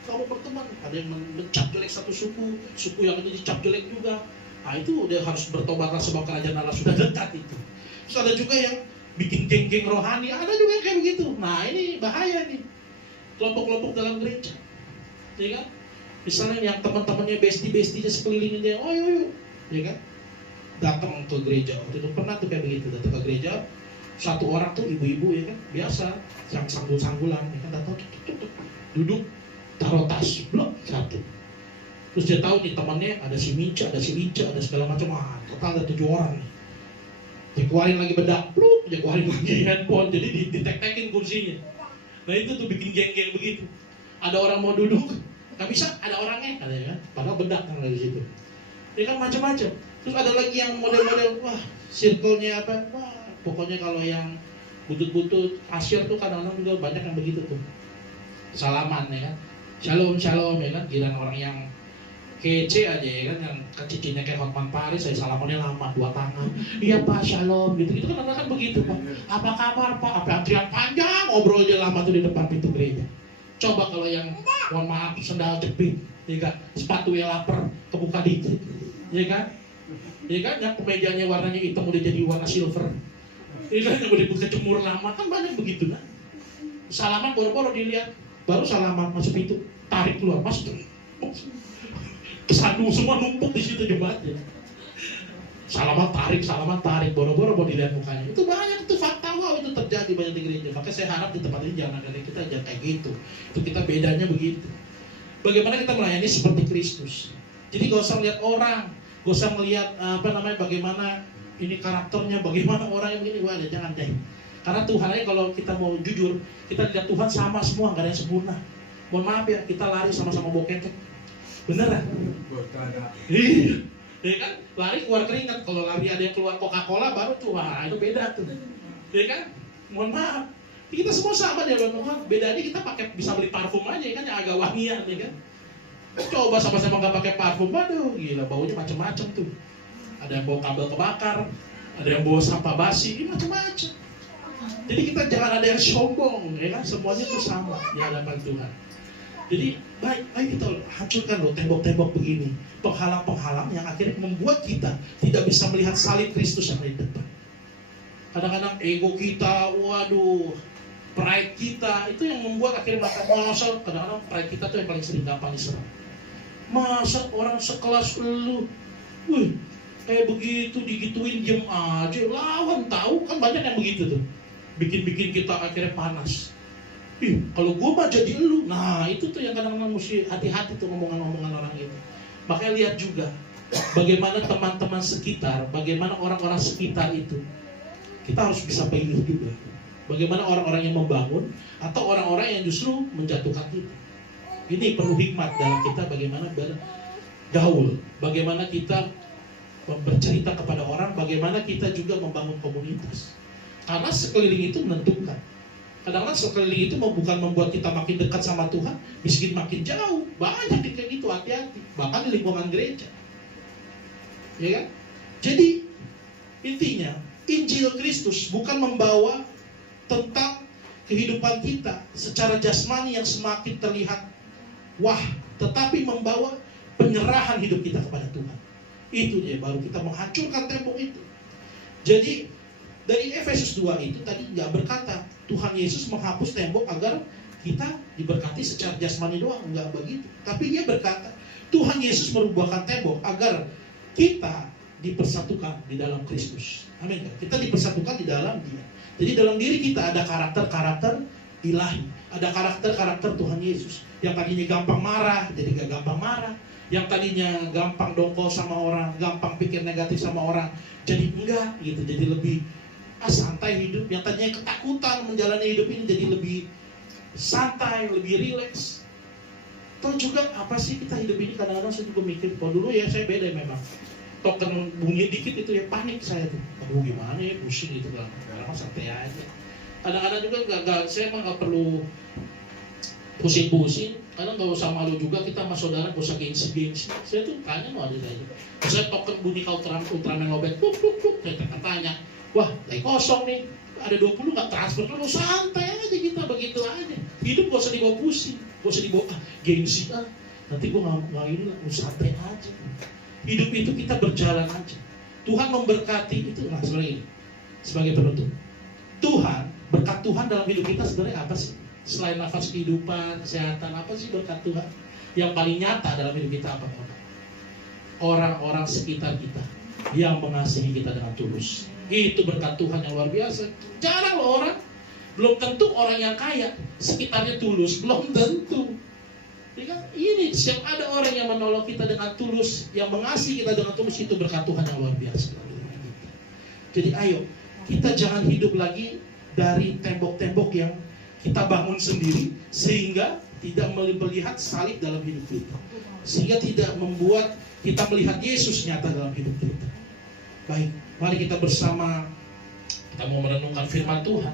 Kamu berteman, ada yang mencap jelek satu suku yang itu dicap jelek juga. Nah itu udah harus bertobatlah sebab kerajaan Allah sudah dekat itu. Terus ada juga yang bikin geng-geng rohani, ada juga yang kayak begitu. Nah ini bahaya nih, kelompok-kelompok dalam gereja, ya kan? Misalnya yang teman-temannya bestie-bestinya sekelilingnya dia, ayo, ya kan? Datang ke gereja, waktu itu pernah tuh kayak begitu, datang ke gereja, satu orang tuh ibu-ibu ya kan, biasa, yang sanggul-sanggulan, ya kan, datang, duduk, taruh tas, blok, satu. Terus dia tahu nih temannya ada si Mica, ada segala macam, total ada 7 orang nih. Dia keluarin lagi bedak, blok, dia keluarin lagi handphone, jadi ditek-tekin kursinya. Nah itu tuh bikin geng-geng begitu. Ada orang mau duduk, nggak bisa, ada orangnya, katanya kan, padahal bedak kan dari situ. Ya kan macam-macam. Terus ada lagi yang model-model, wah, circle-nya apa, wah, pokoknya kalau yang butut-butut, asyir tuh kadang-kadang juga banyak yang begitu tuh. Salaman ya kan, shalom ya kan, giliran orang yang kece aja ya kan, yang cicinya kayak Hotman Paris, saya salamannya lama, 2 tangan, iya Pak, shalom, gitu kan kan begitu Pak. Apa kabar Pak? Apa antrian panjang, ngobrolnya lama tuh di depan pintu gereja. Coba kalau yang, mohon maaf, sendal jepit, ya kan, sepatunya lapar, kebuka dikit, ya kan? Ya kan, yang kemejanya warnanya hitam udah jadi warna silver, ya kan, yang udah kecemur lama, kan banyak begitu kan. Salaman boro-boro dilihat, baru salaman masuk pintu, tarik keluar, masuk, kesandung semua numpuk di situ jemaatnya. Salaman tarik, boro-boro mau dilihat mukanya. Itu banyak, itu fakta, wow, itu terjadi banyak di gereja. Makanya saya harap di tempat ini jangan ada kita jangan kayak gitu. Itu kita bedanya begitu. Bagaimana kita melayani seperti Kristus. Jadi gak usah lihat orang, gak usah melihat bagaimana ini karakternya, bagaimana orang yang begini, wah jangan deh. Karena Tuhan aja kalau kita mau jujur, kita lihat Tuhan sama semua, gak ada yang sempurna. Mohon maaf ya, kita lari sama-sama bawa ketek. Beneran? Iya. Ya kan? Lari keluar keringat. Kalau lari ada yang keluar Coca-Cola baru tuh, wah itu beda tuh. Ya kan? Mohon maaf. Kita semua sama di dalam Tuhan. Bedanya kita bisa beli parfum aja ya kan, yang agak wangian ya kan. Coba sama-sama nggak pakai parfum, aduh gila baunya macam-macam tuh. Ada yang bawa kabel kebakar, ada yang bawa sampah basi, ini macam-macam. Jadi kita jangan ada yang sombong, ya kan? Semuanya itu sama di hadapan Tuhan. Jadi baik kita hancurkan loh tembok-tembok begini, penghalang-penghalang yang akhirnya membuat kita tidak bisa melihat salib Kristus yang ada di depan. Kadang-kadang ego kita, waduh, pride kita itu yang membuat akhirnya masa kadang-kadang pride kita tuh yang paling sering gampang diserang. Masa orang sekelas lu, wih, kayak begitu digituin diem aja, lawan tahu kan banyak yang begitu tuh, bikin kita akhirnya panas. Ih, kalau gue mah jadi lu, nah itu tuh yang kadang-kadang mesti hati-hati tuh ngomongan-ngomongan orang itu. Makanya lihat juga bagaimana teman-teman sekitar, bagaimana orang-orang sekitar itu, kita harus bisa pilih juga. Bagaimana orang-orang yang membangun atau orang-orang yang justru menjatuhkan kita. Ini perlu hikmat dalam kita bagaimana bergaul, bagaimana kita bercerita kepada orang, bagaimana kita juga membangun komunitas. Karena sekeliling itu menentukan. Kadang-kadang sekeliling itu bukan membuat kita makin dekat sama Tuhan, bikin makin jauh. Banyak yang kayak gitu, hati-hati. Bahkan di lingkungan gereja. Ya kan? Jadi intinya Injil Kristus bukan membawa tentang kehidupan kita secara jasmani yang semakin terlihat wah, tetapi membawa penyerahan hidup kita kepada Tuhan. Itu dia baru kita menghancurkan tembok itu. Jadi dari Efesus 2 itu tadi nggak berkata Tuhan Yesus menghapus tembok agar kita diberkati secara jasmani doang, nggak begitu. Tapi dia berkata Tuhan Yesus merubahkan tembok agar kita dipersatukan di dalam Kristus. Amin. Kita dipersatukan di dalam Dia. Jadi dalam diri kita ada karakter-karakter ilahi, ada karakter-karakter Tuhan Yesus. Yang tadinya gampang marah, jadi gak gampang marah. Yang tadinya gampang dongkol sama orang, gampang pikir negatif sama orang, jadi enggak gitu, jadi lebih santai hidup. Yang tadinya ketakutan menjalani hidup ini jadi lebih santai, lebih rileks. Tahu juga apa sih kita hidup ini kadang-kadang saya juga mikir, kalau dulu ya saya beda memang. Token bunyi dikit itu ya panik saya tuh. Aduh gimana ya, pusing gitu kan. Kadang-kadang santai aja. Kadang-kadang juga saya emang gak perlu pusing-pusing. Kadang kalau sama lu juga kita sama saudara gak usah gengsi-gengsi. Saya tuh tanya mau ada aja. Saya token bunyi Ultraman lobet, saya tanya, wah lagi kosong nih, ada 20 gak transfer dulu, santai aja kita begitu aja. Hidup gak usah dibawa pusing, gak usah dibawa gengsi nanti gue gak ini lah, santai aja. Hidup itu kita berjalan aja. Tuhan memberkati itu, nah sebenarnya ini sebagai penutup. Berkat Tuhan dalam hidup kita sebenarnya apa sih? Selain nafas kehidupan, kesehatan, apa sih berkat Tuhan? Yang paling nyata dalam hidup kita apa? Orang-orang sekitar kita yang mengasihi kita dengan tulus. Itu berkat Tuhan yang luar biasa. Jarang loh orang, belum tentu orang yang kaya sekitarnya tulus, belum tentu. Ini setiap ada orang yang menolong kita dengan tulus, yang mengasihi kita dengan tulus, itu berkat Tuhan yang luar biasa. Jadi ayo, kita jangan hidup lagi dari tembok-tembok yang kita bangun sendiri, sehingga tidak melihat salib dalam hidup kita, sehingga tidak membuat kita melihat Yesus nyata dalam hidup kita. Baik, mari kita bersama, kita mau merenungkan firman Tuhan.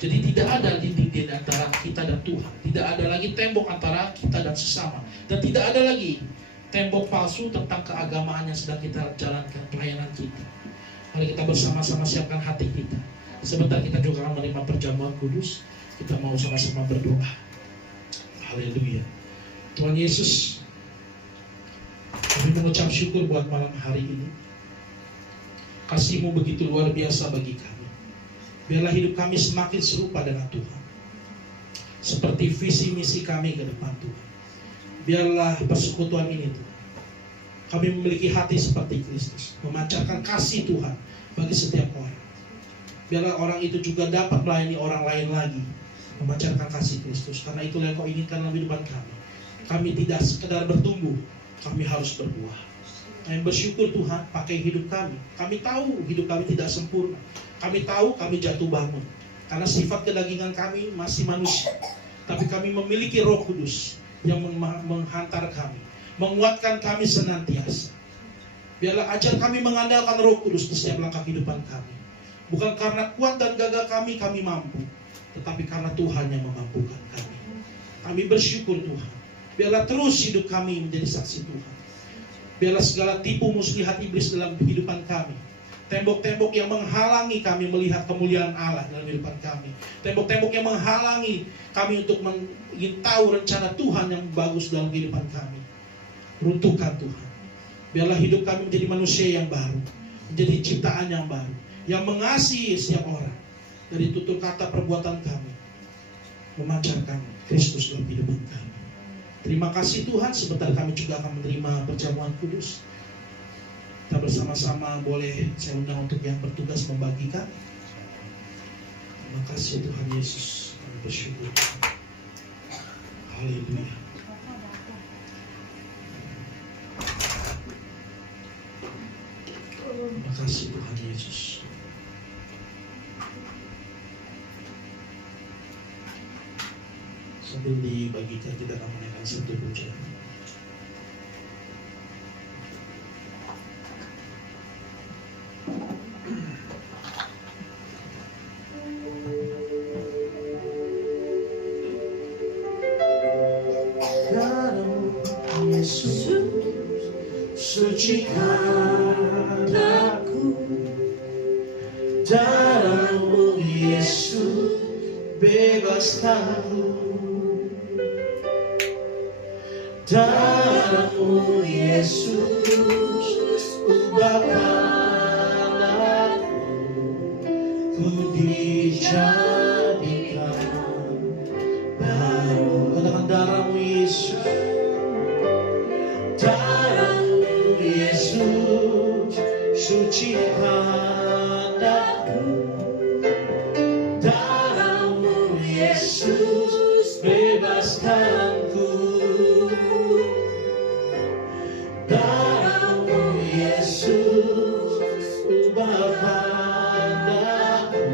Jadi tidak ada dinding di antara kita dan Tuhan. Tidak ada lagi tembok antara kita dan sesama. Dan tidak ada lagi tembok palsu tentang keagamaan yang sedang kita jalankan, pelayanan kita. Mari kita bersama-sama siapkan hati kita. Sebentar kita juga akan menerima perjamuan kudus. Kita mau sama-sama berdoa. Haleluya. Tuhan Yesus, kami mengucap syukur buat malam hari ini. Kasih-Mu begitu luar biasa bagi kami. Biarlah hidup kami semakin serupa dengan Tuhan, seperti visi misi kami ke depan Tuhan. Biarlah persekutuan ini Tuhan, kami memiliki hati seperti Kristus, memancarkan kasih Tuhan bagi setiap orang. Biarlah orang itu juga dapat melayani orang lain lagi, memancarkan kasih Kristus. Karena itulah yang Kau inginkan dalam kehidupan kami. Kami tidak sekedar bertumbuh, kami harus berbuah. Kami bersyukur Tuhan, pakai hidup kami. Kami tahu hidup kami tidak sempurna. Kami tahu kami jatuh bangun. Karena sifat kedagingan kami masih manusia. Tapi kami memiliki Roh Kudus yang menghantar kami, menguatkan kami senantiasa. Biarlah ajar kami mengandalkan Roh Kudus di setiap langkah kehidupan kami. Bukan karena kuat dan gagah kami mampu, tetapi karena Tuhan yang memampukan kami. Kami bersyukur Tuhan. Biarlah terus hidup kami menjadi saksi Tuhan. Biarlah segala tipu muslihat iblis dalam kehidupan kami, tembok-tembok yang menghalangi kami melihat kemuliaan Allah dalam kehidupan kami, tembok-tembok yang menghalangi kami untuk ingin tahu rencana Tuhan yang bagus dalam kehidupan kami, runtuhkan Tuhan. Biarlah hidup kami menjadi manusia yang baru, menjadi ciptaan yang baru, yang mengasihi setiap orang. Dari tutur kata perbuatan kami, memancarkan Kristus dalam kehidupan kami. Terima kasih Tuhan, sebentar kami juga akan menerima perjamuan kudus. Kita bersama-sama boleh saya undang untuk yang bertugas membagikan. Terima kasih Tuhan Yesus, kami bersyukur. Haleluya. Terima kasih Tuhan Yesus. Sambil dibagikan kita akan menaikkan satu pujian. Darah Yesus sucikan aku, darah-Mu Yesus bebaskan aku, darah-Mu Yesus ubahkan aku, ku dijadikan baru. Katakan darah-Mu Yesus, darah-Mu Yesus sucikan aku, darah-Mu Yesus bebaskanku, darah-Mu Yesus ubahkan aku,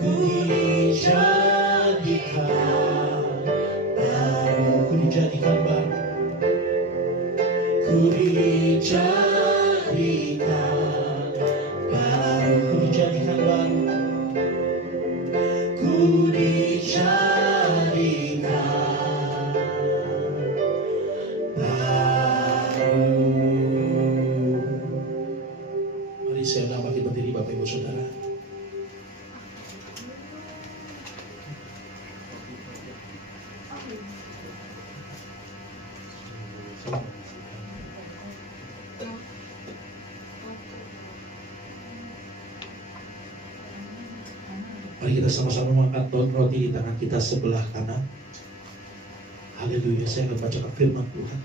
ku dijadikan baru, ku dijadikan baru, ku dijadikan baru, ku dijadikan baru, ku dijadikan baru. Mari saya undang bagi berdiri Bapak Ibu Saudara. Mari kita sama-sama mengangkat roti di tangan kita sebelah kanan. Haleluya, saya akan bacakan firman Tuhan.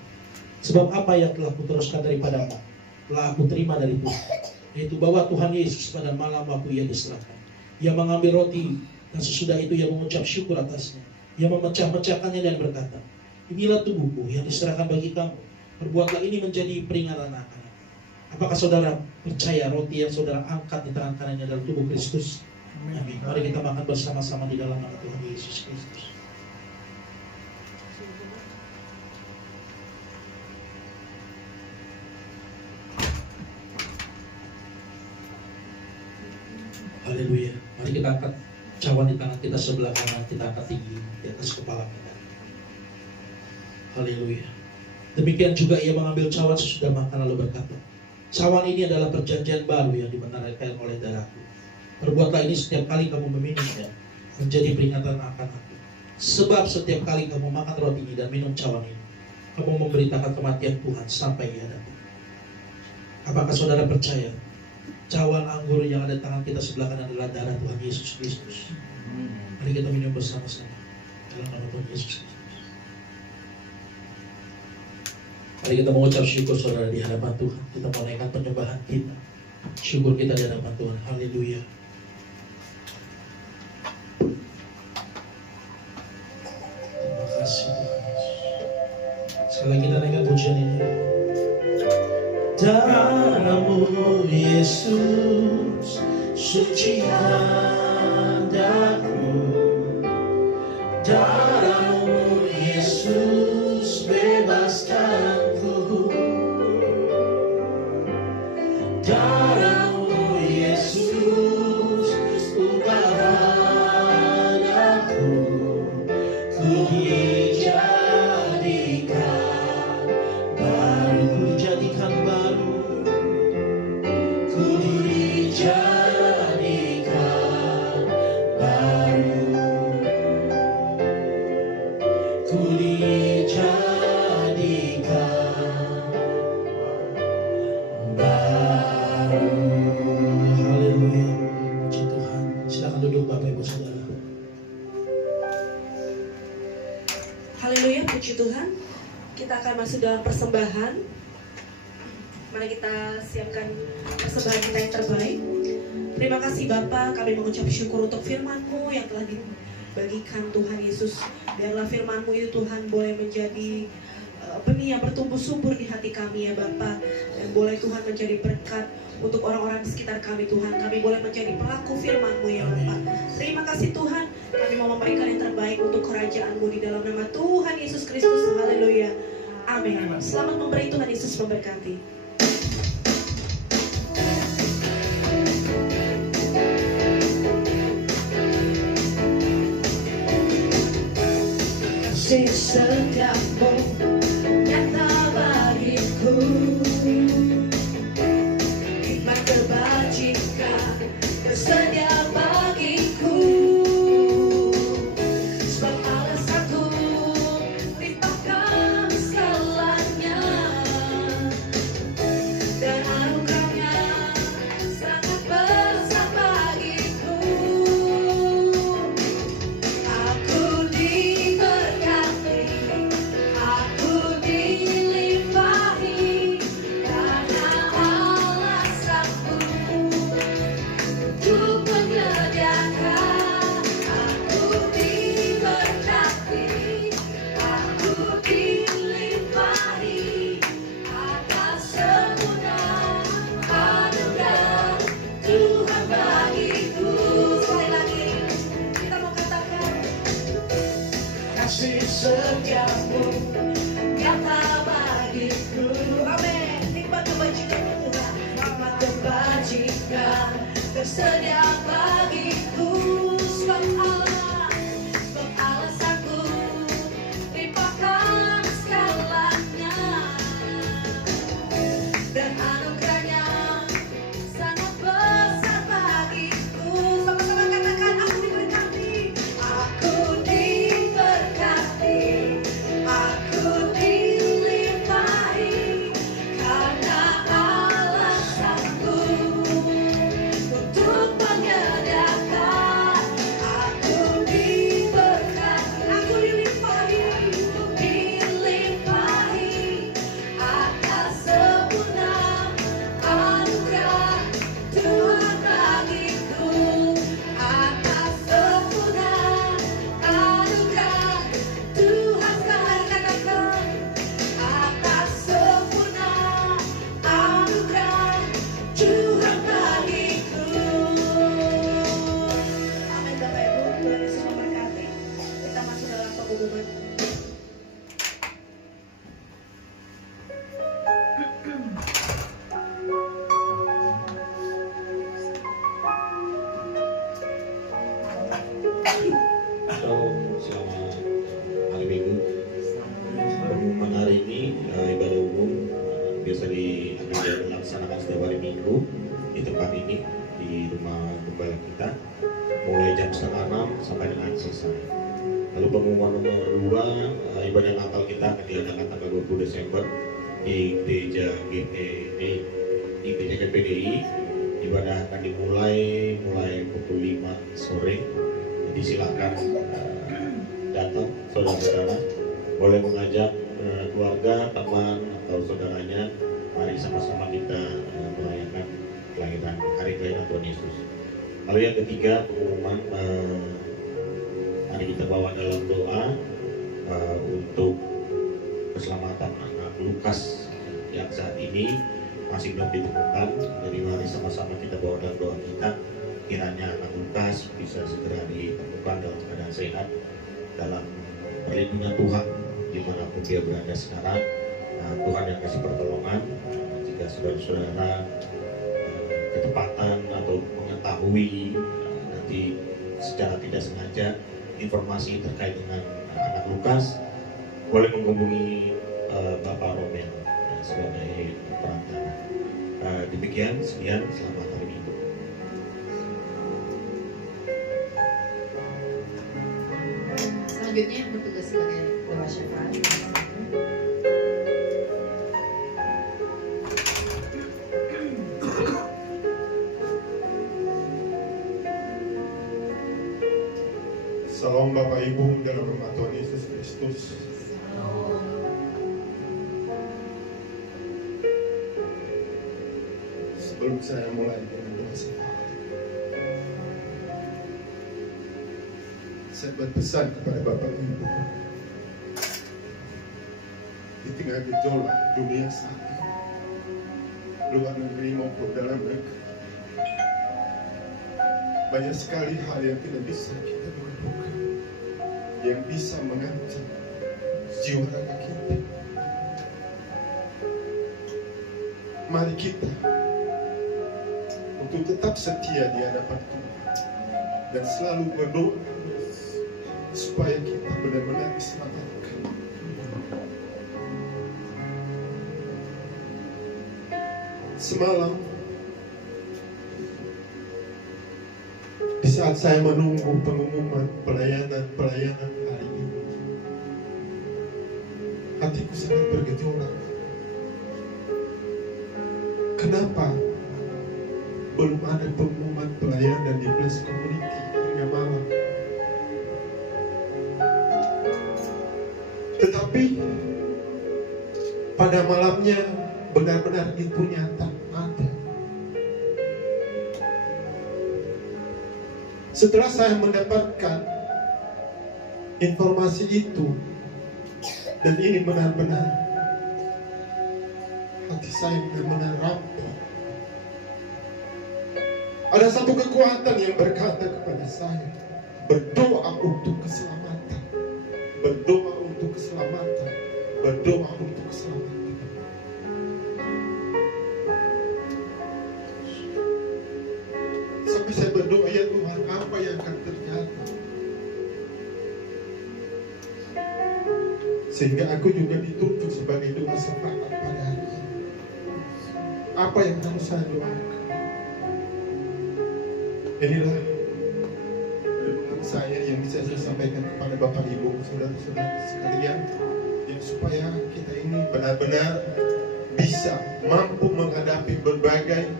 Sebab apa yang telah kuteruskan daripadamu, telah aku terima dari Tuhan, yaitu bahwa Tuhan Yesus pada malam waktu ia diserahkan, ia mengambil roti dan sesudah itu ia mengucap syukur atasnya, ia memecah-mecahkannya dan berkata, inilah tubuhku yang diserahkan bagi kamu, perbuatlah ini menjadi peringatan akan. Apakah saudara percaya roti yang saudara angkat di tangan kanannya adalah tubuh Kristus? Amin. Mari kita makan bersama-sama di dalam nama Tuhan Yesus Kristus. Haleluya. Mari kita angkat cawan di tangan kita sebelah kanan, kita angkat tinggi di atas kepala kita. Haleluya. Demikian juga ia mengambil cawan sesudah makan lalu berkata, cawan ini adalah perjanjian baru yang dibenarkan oleh darahku. Perbuatlah ini setiap kali kamu meminumnya, menjadi peringatan akan aku. Sebab setiap kali kamu makan roti ini dan minum cawan ini, kamu memberitakan kematian Tuhan sampai ia datang. Apakah saudara percaya cawan anggur yang ada di tangan kita sebelah kanan adalah darah Tuhan Yesus Kristus? Mari kita minum bersama-sama dalam nama Tuhan Yesus Kristus. Mari kita mengucap syukur saudara di hadapan Tuhan. Kita menaikkan penyembahan kita, syukur kita di hadapan Tuhan. Haleluya. Terima kasih Tuhan Yesus. Sekali lagi kita naikkan pujian ini. Darah-Mu Yesus sucikan aku, darah-Mu Yesus bebaskanku, masuk dalam persembahan. Mari kita siapkan persembahan kita yang terbaik. Terima kasih Bapa, kami mengucap syukur untuk firman-Mu yang telah dibagikan Tuhan Yesus. Biarlah firman-Mu itu Tuhan boleh menjadi benih yang bertumbuh subur di hati kami ya Bapa. Dan boleh Tuhan menjadi berkat untuk orang-orang di sekitar kami Tuhan. Kami boleh menjadi pelaku firman-Mu ya Bapa. Terima kasih Tuhan, kami mau memberikan yang terbaik untuk kerajaan-Mu di dalam nama Tuhan Yesus Kristus. Haleluya. Amin. Selamat memberi, Tuhan Yesus memberkati. Kasih setiap-Mu nyata bagiku, hikmat kebajikan tersedia bagiku. Sebab alasanku limpahkan segalanya, dan anugerahnya sangat besar bagiku. Aku diberkati, aku dilimpahi, karena alasanku untuk menyediakan. Aku diberkati, aku dilimpahi, atas semua anugerah Tuhan bagiku. Sekali lagi kita mau katakan, kasih setiap-Mu nyata bagiku. Amin. Nikmat kebajikan Tuhan, nikmat kebajikan tersedia bagiku. Sebab alasanku limpahkan segalanya, dan anugerahnya sangat besar bagiku. Sama-sama katakan, aku diberkati, aku diberkati, aku dilimpahi, karena alasanku untuk menyediakan. Aku diberkati, aku dilimpahi, atas sempurna anugerah Tuhan bagiku. Atas sempurna anugerah Tuhan. Sekali katakan, atas sempurna anugerah Tuhan bagiku. Amin Bapak Ibu, Tuhan Yesus memberkati. Kita masuk dalam pengumuman. Shalom, selamat hari Minggu. Pengumuman hari ini ibadah umum biasa dilaksanakan setiap hari Minggu di tempat ini, di rumah gembala kita, mulai jam 5:30 sampai dengan selesai. Lalu pengumuman nomor 2, ibadah Natal kita akan diadakan tanggal 20 Desember di gereja GPD, di gereja GPDI. Ibadah akan dimulai pukul 5 sore. Jadi silakan datang saudara-saudara, boleh mengajak keluarga, teman atau saudaranya. Mari sama-sama kita merayakan kelahiran hari kelahiran Tuhan Yesus. Lalu yang ketiga, pengumuman, mari kita bawa dalam doa untuk keselamatan anak Lukas yang saat ini masih belum ditemukan. Jadi mari sama-sama kita bawa dalam doa kita, kiranya anak Lukas bisa segera ditemukan dalam keadaan sehat, dalam perlindungan Tuhan dimanapun dia berada sekarang. Tuhan yang kasih pertolongan. Jika saudara-saudara ketepatan atau mengetahui nanti secara tidak sengaja informasi terkait dengan anak Lukas, boleh menghubungi Bapak Romel sebagai perantara. Demikian, sekian, selamat hari Minggu. Selanjutnya bertugas sebagai doa syafaat. Salam Bapak Ibu dalam nama Tuhan Yesus Kristus. Sebelum saya mulai dengan doa saya berpesan kepada Bapak Ibu di tengah gejolak dunia saat ini, luar negeri maupun dalam negeri, banyak sekali hal yang tidak bisa kita duga-duga yang bisa mengancam jiwa raga kita. Mari kita untuk tetap setia di hadapan Tuhan dan selalu berdoa supaya kita benar-benar diselamatkan. Semalam di saat saya menunggu pengumuman pelayanan hari ini, hatiku sangat bergejolak. Kenapa belum ada pengumuman pelayanan di Bless Community hingga malam? Tetapi pada malamnya benar-benar itu nyata ada. Setelah saya mendapatkan informasi itu, dan ini benar-benar hati saya benar-benar rapuh. Ada satu kekuatan yang berkata kepada saya, berdoa untuk keselamatan, berdoa untuk keselamatan, berdoa untuk keselamatan. Sampai saya berdoa, ya Tuhan, apa yang akan terjadi? Sehingga aku juga dituntut sebagai doa syafaat pada hari ini. Apa yang harus saya doakan? Inilah doa saya yang bisa saya sampaikan kepada Bapak Ibu, saudara-saudara sekalian, yang supaya kita ini benar-benar bisa mampu menghadapi berbagai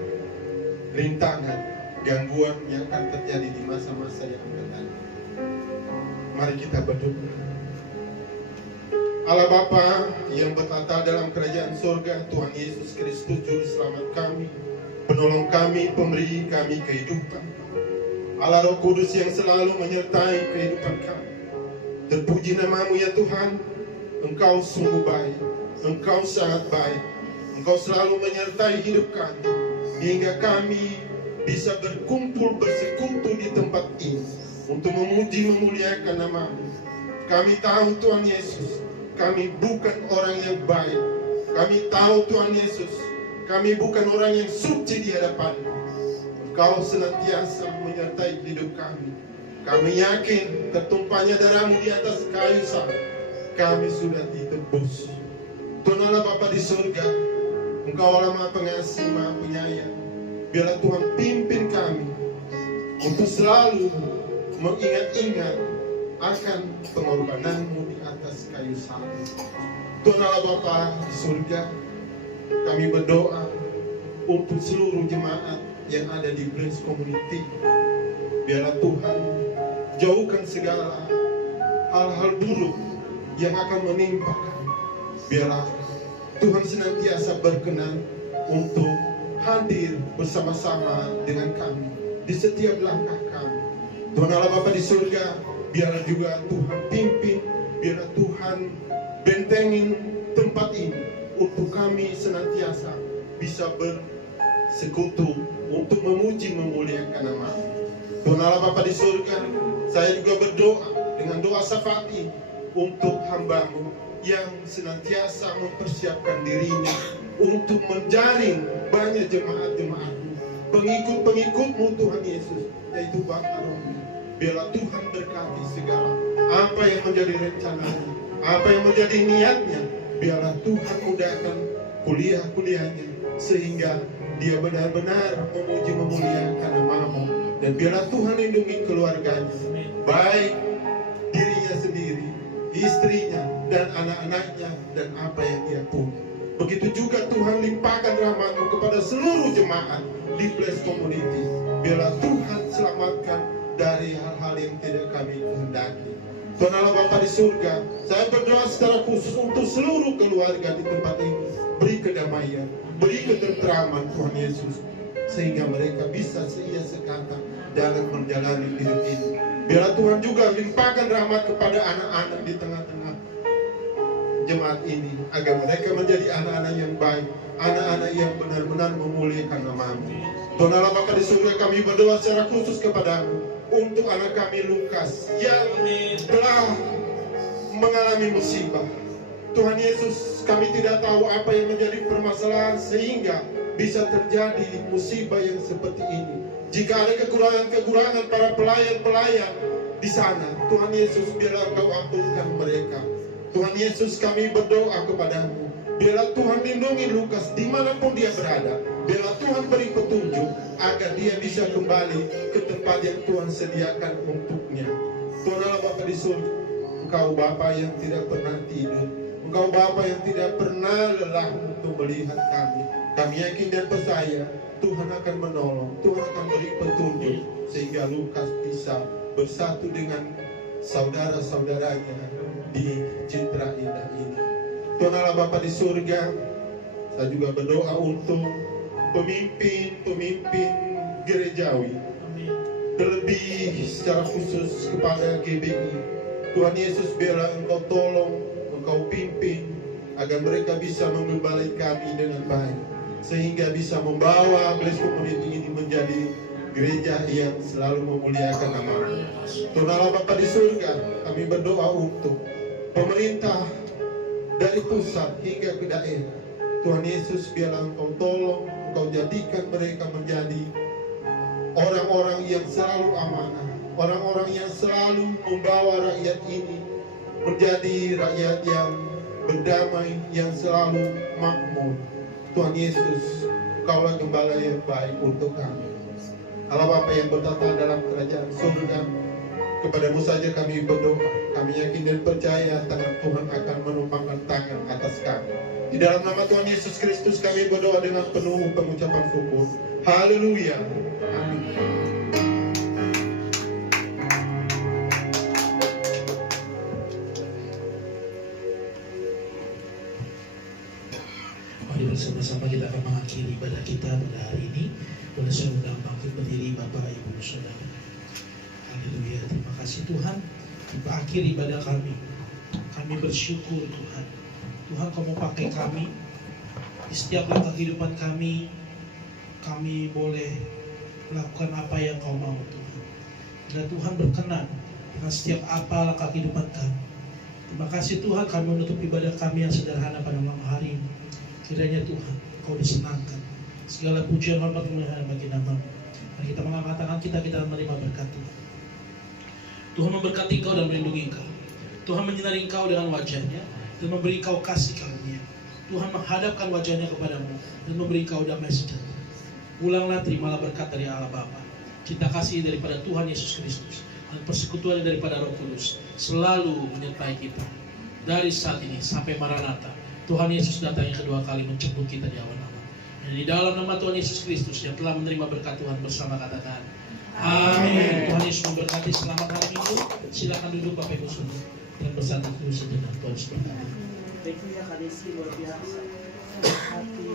rintangan, gangguan yang akan terjadi di masa-masa yang akan datang. Mari kita berdoa. Allah Bapa yang bertata dalam kerajaan surga, Tuhan Yesus Kristus Juru Selamat kami, penolong kami, pemberi kami kehidupan, Allah Roh Kudus yang selalu menyertai kehidupan kami. Terpuji namamu ya Tuhan, Engkau sungguh baik, Engkau sangat baik, Engkau selalu menyertai hidup kami, hingga kami bisa berkumpul bersekutu di tempat ini untuk memuji memuliakan namamu. Kami tahu Tuhan Yesus, kami bukan orang yang baik. Kami tahu Tuhan Yesus, kami bukan orang yang suci di hadapan-Mu. Engkau senantiasa menyertai hidup kami. Kami yakin tertumpahnya darah-Mu di atas kayu salib, kami sudah ditebus. Tuhan Allah Bapa di surga, Engkau Allah Maha Pengasih, Maha Penyayang. Biarlah Tuhan pimpin kami untuk selalu mengingat-ingat akan pengorbanan-Mu di atas kayu salib. Tuhan Allah Bapa di surga, kami berdoa untuk seluruh jemaat yang ada di Bless Community. Biarlah Tuhan jauhkan segala hal-hal buruk yang akan menimpa kami. Biarlah Tuhan senantiasa berkenan untuk hadir bersama-sama dengan kami di setiap langkah kami. Tuhan Allah Bapa di surga, biarlah juga Tuhan pimpin, biarlah Tuhan bentengin tempat ini untuk kami senantiasa bisa bersekutu untuk memuji memuliakan nama-Mu. Tuhan Allah Bapa di surga, saya juga berdoa dengan doa syafaat ini untuk hamba-Mu yang senantiasa mempersiapkan dirinya untuk menjaring banyak jemaat-jemaat-Mu, pengikut-pengikut-Mu Tuhan Yesus, yaitu Bapak Romi. Biarlah Tuhan berkati segala apa yang menjadi rencananya, apa yang menjadi niatnya. Biarlah Tuhan mudahkan kuliah-kuliahnya, sehingga dia benar-benar memuji memuliakan nama-Mu. Dan biarlah Tuhan lindungi keluarganya, baik dirinya sendiri, istrinya, dan anak-anaknya, dan apa yang dia punya. Begitu juga Tuhan limpahkan rahmat-Mu kepada seluruh jemaat di Bless Community. Biarlah Tuhan selamatkan dari hal-hal yang tidak kami kehendaki. Tuhan Allah Bapa di surga, saya berdoa secara khusus untuk seluruh keluarga di tempat ini. Beri kedamaian, beri ketentraman Tuhan Yesus. sehingga mereka bisa seia sekata dalam menjalani hidup ini. Biarlah Tuhan juga limpahkan rahmat kepada anak-anak di tengah-tengah jemaat ini, agar mereka menjadi anak-anak yang baik, anak-anak yang benar-benar memuliakan nama-Mu. Tuhan Allah Bapa di surga, kami berdoa secara khusus kepada-Mu untuk anak kami Lukas yang telah mengalami musibah. Tuhan Yesus, kami tidak tahu apa yang menjadi permasalahan sehingga bisa terjadi musibah yang seperti ini. Jika ada kekurangan-kekurangan para pelayan-pelayan di sana, Tuhan Yesus, biarlah Engkau ampunkan mereka. Tuhan Yesus, kami berdoa kepada-Mu, biarlah Tuhan lindungi Lukas dimanapun dia berada. Biarlah Tuhan beri petunjuk agar dia bisa kembali ke tempat yang Tuhan sediakan untuknya. Tuhan Allah Bapa di surga, Engkau Bapa yang tidak pernah tidur, Engkau Bapa yang tidak pernah lelah untuk melihat kami. Kami yakin dan percaya Tuhan akan menolong, Tuhan akan beri petunjuk sehingga Lukas bisa bersatu dengan saudara-saudaranya di Citra Indah ini. Tuhan Allah Bapa di surga, saya juga berdoa untuk pemimpin gerejawi, terlebih secara khusus kepada GBI. Tuhan Yesus, biarlah Engkau tolong, Engkau pimpin agar mereka bisa menggembalai kami dengan baik, sehingga bisa membawa Blessed Community ini menjadi gereja yang selalu memuliakan nama-Mu. Tuhan Allah Bapa di surga, kami berdoa untuk pemerintah dari pusat hingga ke daerah. Tuhan Yesus, biarlah Engkau tolong, Engkau jadikan mereka menjadi orang-orang yang selalu amanah, orang-orang yang selalu membawa rakyat ini menjadi rakyat yang berdamai, yang selalu makmur. Tuhan Yesus, Engkaulah gembala yang baik untuk kami. Allah Bapa yang bertata dalam kerajaan surga, kepada-Mu saja kami berdoa. Kami yakin dan percaya tangan Tuhan akan menumpangkan tangan atas kami. Di dalam nama Tuhan Yesus Kristus kami berdoa dengan penuh pengucapan syukur. Haleluya. Amin. Mari bersama-sama kita akan mengakhiri ibadah kita pada hari ini. Boleh saya undang bangkit berdiri Bapak Ibu Saudara. Haleluya. Terima kasih Tuhan. Kita akhiri ibadah kami. Kami bersyukur Tuhan. Tuhan, Kau mau pakai kami di setiap langkah kehidupan kami. Kami boleh melakukan apa yang Kau mau Tuhan. Dan Tuhan berkenan dengan setiap apa langkah kehidupan kami. Terima kasih Tuhan, kami menutup ibadah kami yang sederhana pada malam hari ini. Kiranya Tuhan, Kau disenangkan. Segala pujian, hormat, kemuliaan bagi nama-Mu. Mari kita mengangkat tangan kita menerima berkat Tuhan. Tuhan memberkati Kau dan melindungi Kau. Tuhan menyinari Kau dengan wajah-Nya dan memberi Kau kasih karunia. Tuhan menghadapkan wajah-Nya kepadamu dan memberi Kau damai sejahtera. Pulanglah, terimalah berkat dari Allah Bapa, cinta kasih daripada Tuhan Yesus Kristus, dan persekutuan daripada Roh Kudus selalu menyertai kita dari saat ini sampai Maranatha. Tuhan Yesus datang yang kedua kali menjemput kita di awan-awan. Dan di dalam nama Tuhan Yesus Kristus yang telah menerima berkat Tuhan bersama, katakan amin. Tuhan Yesus memberkati. Selamat hari Minggu. Silakan duduk Bapak Ibu Saudara dan bersatu dulu sejenak. Tuhan Yesus berkati. Thank you ya Kak Desi, luar biasa. Hati